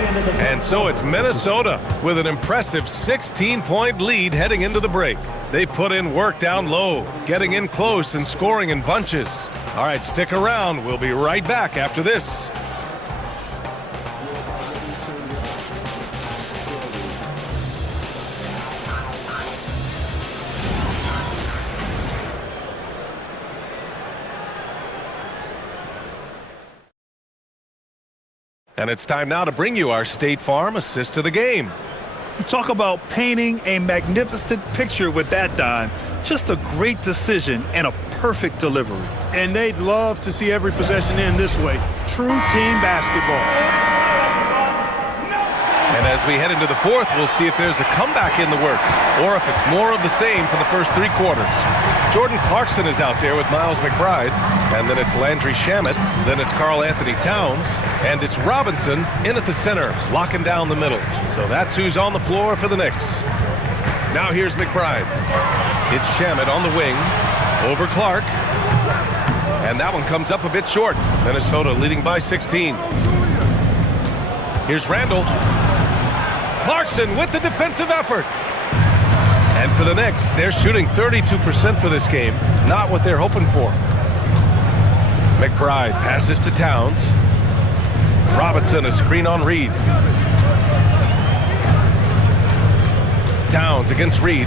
And so it's Minnesota with an impressive 16-point lead heading into the break. They put in work down low, getting in close and scoring in bunches. All right, stick around. We'll be right back after this. And it's time now to bring you our State Farm assist to the game. You talk about painting a magnificent picture with that, Don. Just a great decision and a perfect delivery. And they'd love to see every possession end this way. True team basketball. And as we head into the fourth, we'll see if there's a comeback in the works or if it's more of the same for the first 3 quarters. Jordan Clarkson is out there with Miles McBride, and then it's Landry Shamet, then it's Karl Anthony Towns, and it's Robinson in at the center, locking down the middle. So that's who's on the floor for the Knicks. Now here's McBride. It's Shamet on the wing, over Clark, and that one comes up a bit short. Minnesota leading by 16. Here's Randall. Clarkson with the defensive effort. And for the Knicks, they're shooting 32% for this game. Not what they're hoping for. McBride passes to Towns. Robinson, a screen on Reed. Towns against Reed.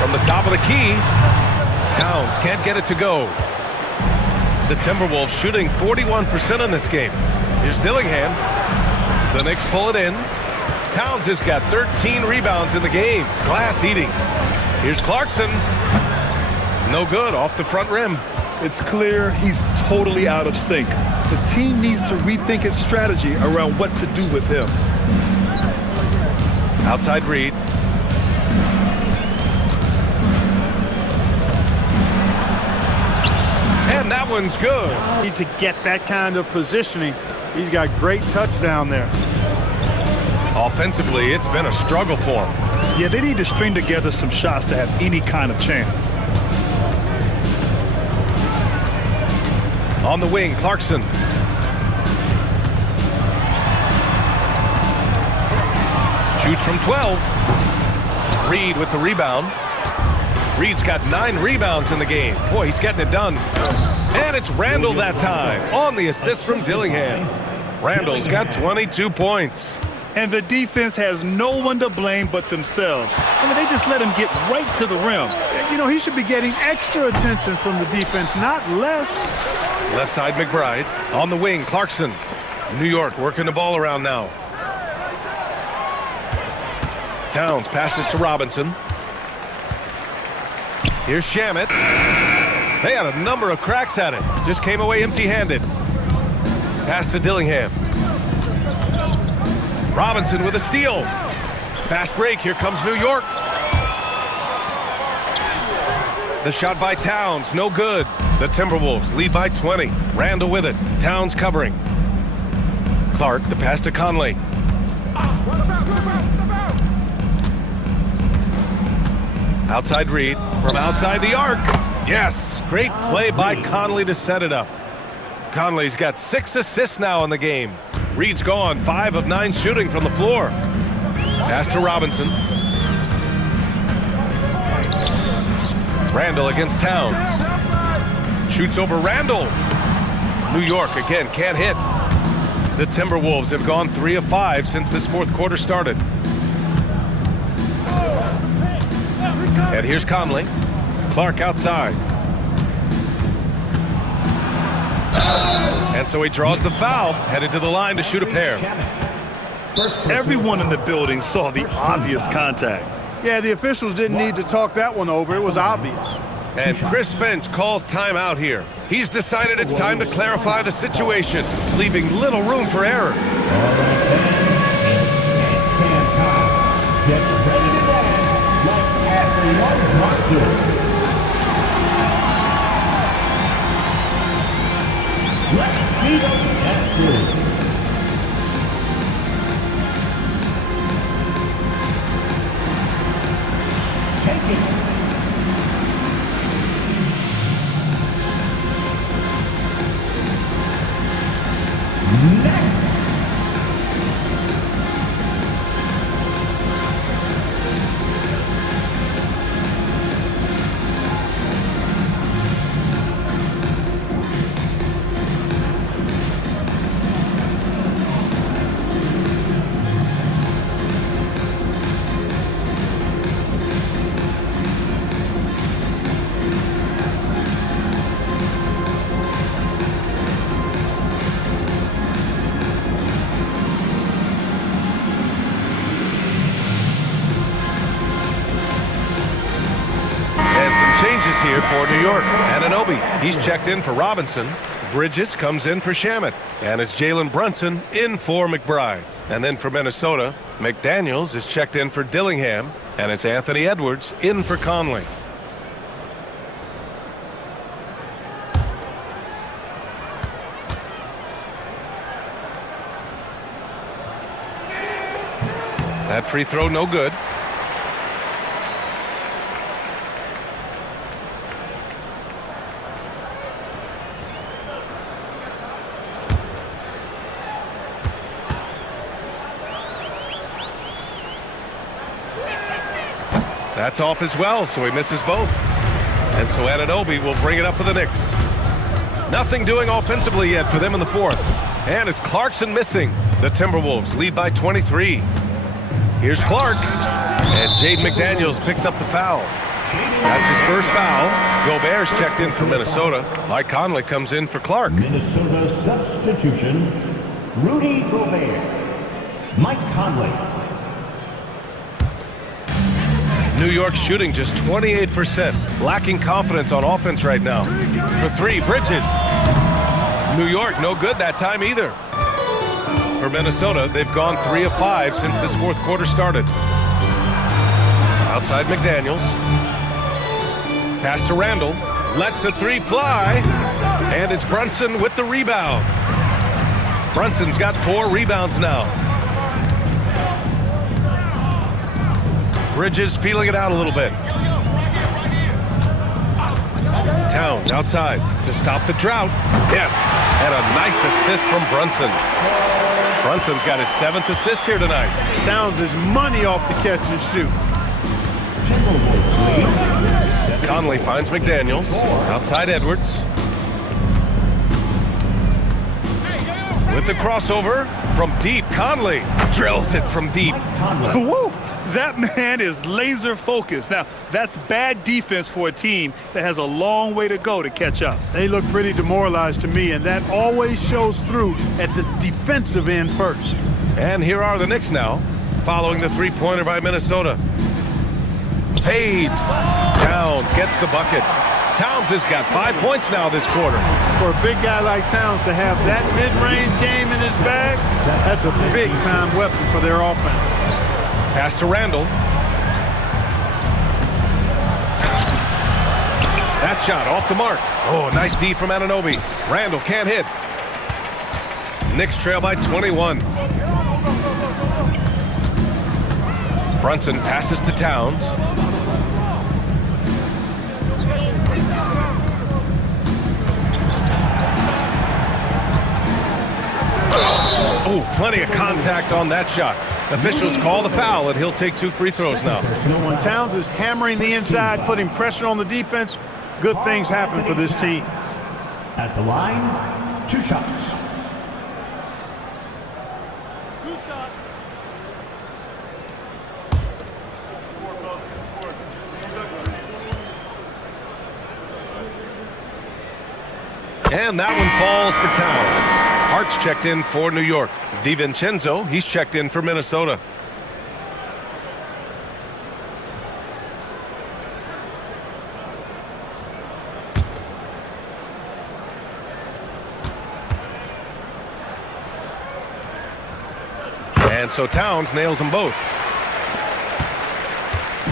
From the top of the key, Towns can't get it to go. The Timberwolves shooting 41% in this game. Here's Dillingham. The Knicks pull it in. Towns has got 13 rebounds in the game. Glass eating. Here's Clarkson. No good, off the front rim. It's clear he's totally out of sync. The team needs to rethink its strategy around what to do with him. Outside Reed. And that one's good. Need to get that kind of positioning. He's got great touch down there. Offensively, it's been a struggle for him. Yeah, they need to string together some shots to have any kind of chance. On the wing, Clarkson. Shoots from 12. Reed with the rebound. Reed's got 9 rebounds in the game. Boy, he's getting it done. And it's Randall that time on the assist from Dillingham. Randall's got 22 points. And the defense has no one to blame but themselves. I mean, they just let him get right to the rim. You know, he should be getting extra attention from the defense, not less. Left side, McBride. On the wing, Clarkson. New York working the ball around now. Towns passes to Robinson. Here's Shamet. They had a number of cracks at it. Just came away empty-handed. Pass to Dillingham. Robinson with a steal. Fast break. Here comes New York. The shot by Towns. No good. The Timberwolves lead by 20. Randall with it. Towns covering. Clark, the pass to Conley. Outside Reed. From outside the arc. Yes. Great play by Conley to set it up. Conley's got 6 assists now in the game. Reed's gone 5 of 9 shooting from the floor. Pass to Robinson. Randall against Towns. Shoots over Randall. New York again can't hit. The Timberwolves have gone 3 of 5 since this fourth quarter started. And here's Conley. Clark outside. And so he draws the foul, headed to the line to shoot a pair. Everyone in the building saw the obvious contact. Yeah, the officials didn't need to talk that one over. It was obvious. And Chris Finch calls timeout here. He's decided it's time to clarify the situation, leaving little room for error. Get ready to dance like everyone wants to. Let's see them dance through. Shake it. Next. Changes here for New York. Anunoby, he's checked in for Robinson. Bridges comes in for Shamet. And it's Jalen Brunson in for McBride. And then for Minnesota, McDaniels is checked in for Dillingham. And it's Anthony Edwards in for Conley. That free throw no good. That's off as well, so he misses both. And so Anunoby will bring it up for the Knicks. Nothing doing offensively yet for them in the fourth. And it's Clarkson missing. The Timberwolves lead by 23. Here's Clark. And Jaden McDaniels picks up the foul. That's his first foul. Gobert's checked in for Minnesota. Mike Conley comes in for Clark. Minnesota substitution, Rudy Gobert. Mike Conley. New York shooting just 28%. Lacking confidence on offense right now. For three, Bridges. New York, no good that time either. For Minnesota, they've gone 3 of 5 since this fourth quarter started. Outside McDaniels. Pass to Randall. Lets the three fly. And it's Brunson with the rebound. Brunson's got 4 rebounds now. Bridges feeling it out a little bit. Towns outside to stop the drought. Yes, and a nice assist from Brunson. Brunson's got his 7th assist here tonight. Towns is money off the catch and shoot. Conley finds McDaniels. Outside Edwards. With the crossover from deep. Conley drills it from deep. Woo! That man is laser focused. Now, that's bad defense for a team that has a long way to go to catch up. They look pretty demoralized to me, and that always shows through at the defensive end first. And here are the Knicks now, following the three-pointer by Minnesota. Fades. Towns gets the bucket. Towns has got 5 points now this quarter. For a big guy like Towns to have that mid-range game in his bag, that's a big-time weapon for their offense. Pass to Randall. That shot off the mark. Oh, nice D from Anunoby. Randall can't hit. Knicks trail by 21. Brunson passes to Towns. Oh, plenty of contact on that shot. Officials call the foul, and he'll take 2 free throws now. When Towns is hammering the inside, putting pressure on the defense, good things happen for this team. At the line, 2 shots. And that one falls for Towns. Hart's checked in for New York. DiVincenzo, he's checked in for Minnesota. And so Towns nails them both.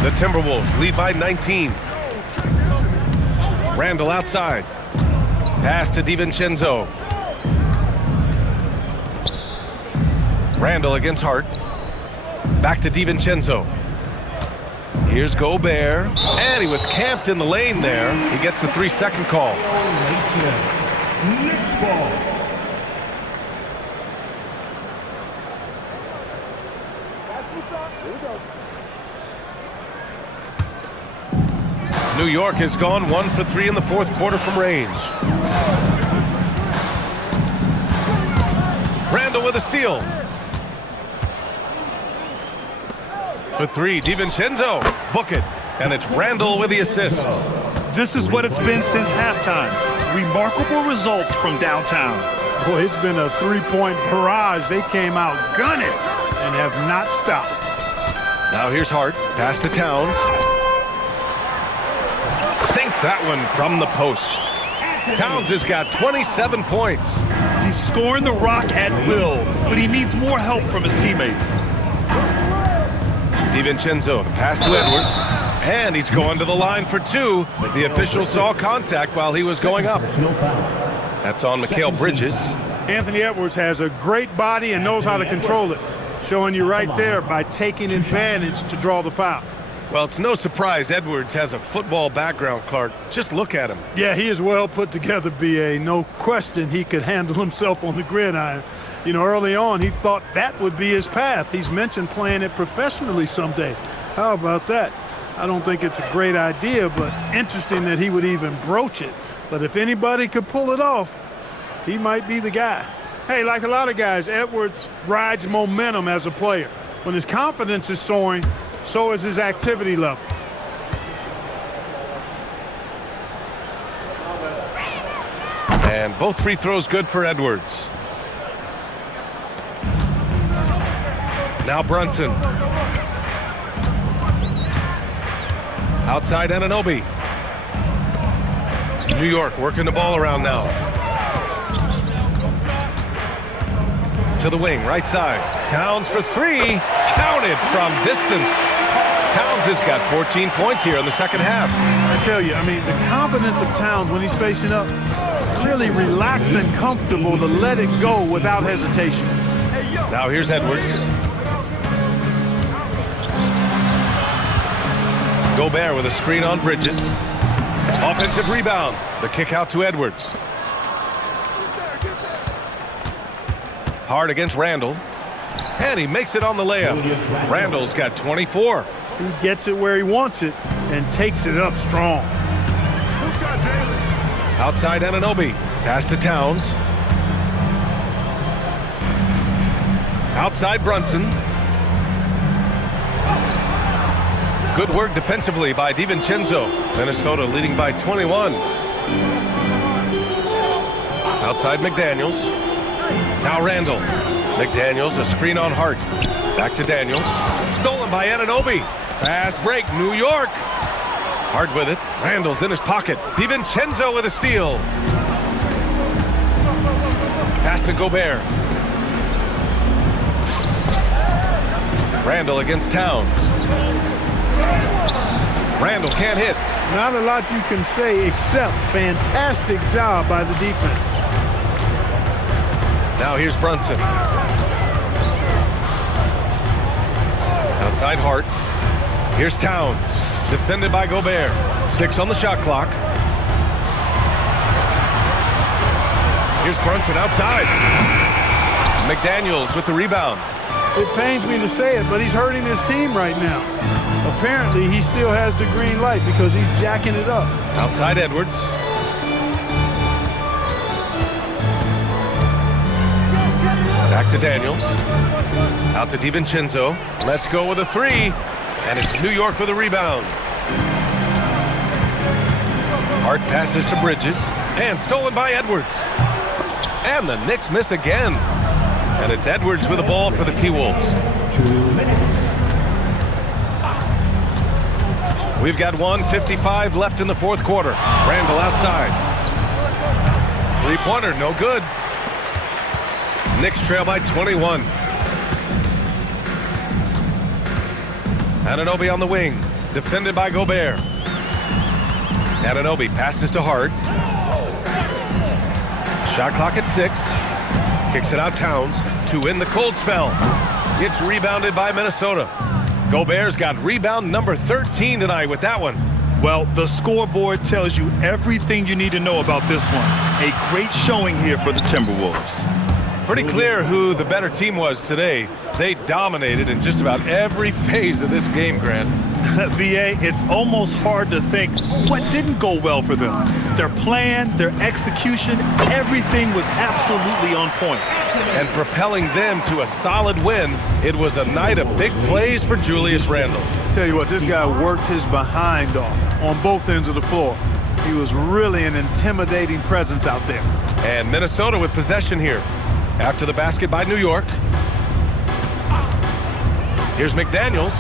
The Timberwolves lead by 19. Randall outside. Pass to DiVincenzo. Randall against Hart. Back to DiVincenzo. Here's Gobert. And he was camped in the lane there. He gets the 3-second call. Knicks ball. New York has gone 1 for 3 in the fourth quarter from range. Randall with a steal. For 3, DiVincenzo. Book it. And it's Randall with the assist. This is what it's been since halftime. Remarkable results from downtown. Boy, it's been a 3-point barrage. They came out gunning and have not stopped. Now here's Hart. Pass to Towns. Sinks that one from the post. Towns has got 27 points. He's scoring the rock at will, but he needs more help from his teammates. DiVincenzo, the pass to Edwards. And he's going to the line for 2. The official saw contact while he was going up. That's on Mikal Bridges. Anthony Edwards has a great body and knows how to control it. Showing you right there by taking advantage to draw the foul. Well, it's no surprise Edwards has a football background, Clark. Just look at him. Yeah, he is well put together, B.A. No question he could handle himself on the gridiron. You know, early on, he thought that would be his path. He's mentioned playing it professionally someday. How about that? I don't think it's a great idea, but interesting that he would even broach it. But if anybody could pull it off, he might be the guy. Hey, like a lot of guys, Edwards rides momentum as a player. When his confidence is soaring, so is his activity level. And both free throws good for Edwards. Now Brunson. Outside Anunoby. New York working the ball around now. To the wing, right side. Towns for three. Counted from distance. Towns has got 14 points here in the second half. I tell you, I mean, the confidence of Towns when he's facing up, really relaxed and comfortable to let it go without hesitation. Now here's Edwards. Gobert with a screen on Bridges. Offensive rebound. The kick out to Edwards. Hard against Randall. And he makes it on the layup. Randall's got 24. He gets it where he wants it and takes it up strong. Outside Anunoby. Pass to Towns. Outside Brunson. Good work defensively by DiVincenzo. Minnesota leading by 21. Outside McDaniels. Now Randall. McDaniels, a screen on Hart. Back to Daniels. Stolen by Anunoby. Fast break, New York. Hart with it. Randall's in his pocket. DiVincenzo with a steal. Pass to Gobert. Randall against Towns. Randall can't hit. Not a lot you can say except fantastic job by the defense. Now here's Brunson. Outside Hart. Here's Towns. Defended by Gobert. 6 on the shot clock. Here's Brunson outside. McDaniels with the rebound. It pains me to say it, but he's hurting his team right now. Apparently, he still has the green light because he's jacking it up. Outside Edwards. Back to Daniels. Out to DiVincenzo. Let's go with a three. And it's New York with a rebound. Hart passes to Bridges. And stolen by Edwards. And the Knicks miss again. And it's Edwards with the ball for the T-Wolves. 2 minutes. We've got 1:55 left in the fourth quarter. Randall outside. Three-pointer, no good. Knicks trail by 21. Anunoby on the wing. Defended by Gobert. Anunoby passes to Hart. Shot clock at 6. Kicks it out Towns to win the cold spell. It's rebounded by Minnesota. Gobert's got rebound number 13 tonight with that one. Well, the scoreboard tells you everything you need to know about this one. A great showing here for the Timberwolves. Pretty clear who the better team was today. They dominated in just about every phase of this game, Grant. BA, it's almost hard to think what didn't go well for them. Their plan, their execution, everything was absolutely on point. And propelling them to a solid win, it was a night of big plays for Julius Randle. Tell you what, this guy worked his behind off on both ends of the floor. He was really an intimidating presence out there. And Minnesota with possession here. After the basket by New York. Here's McDaniels.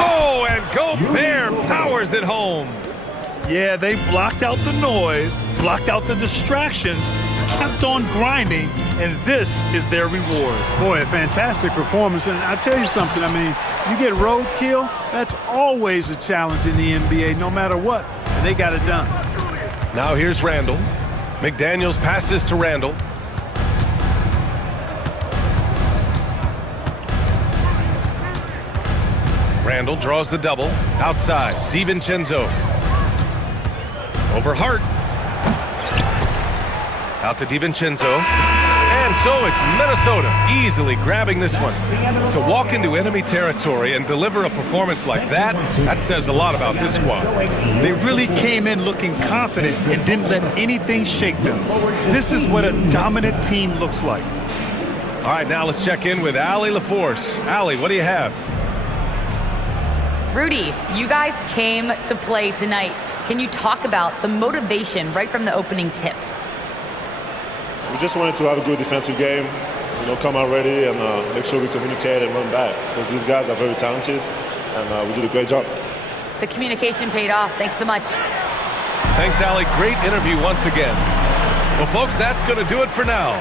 Oh, and Gobert powers it home. Yeah, they blocked out the noise, blocked out the distractions, kept on grinding, and this is their reward. Boy, a fantastic performance. And I tell you something, I mean, you get roadkill, that's always a challenge in the NBA, no matter what. And they got it done. Now here's Randall. McDaniels passes to Randall. Randall draws the double. Outside, DiVincenzo. Over Hart. Out to DiVincenzo. And so it's Minnesota easily grabbing this one. To walk into enemy territory and deliver a performance like that, that says a lot about this squad. They really came in looking confident and didn't let anything shake them. This is what a dominant team looks like. All right, now let's check in with Allie LaForce. Allie, what do you have? Rudy, you guys came to play tonight. Can you talk about the motivation right from the opening tip? We just wanted to have a good defensive game, come out ready and make sure we communicate and run back, because these guys are very talented, and we did a great job. The communication paid off. Thanks so much. Thanks, Allie. Great interview once again. Well, folks, that's going to do it for now.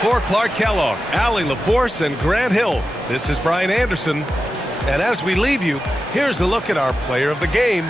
For Clark Kellogg, Allie LaForce, and Grant Hill, this is Brian Anderson. And as we leave you, here's a look at our player of the game.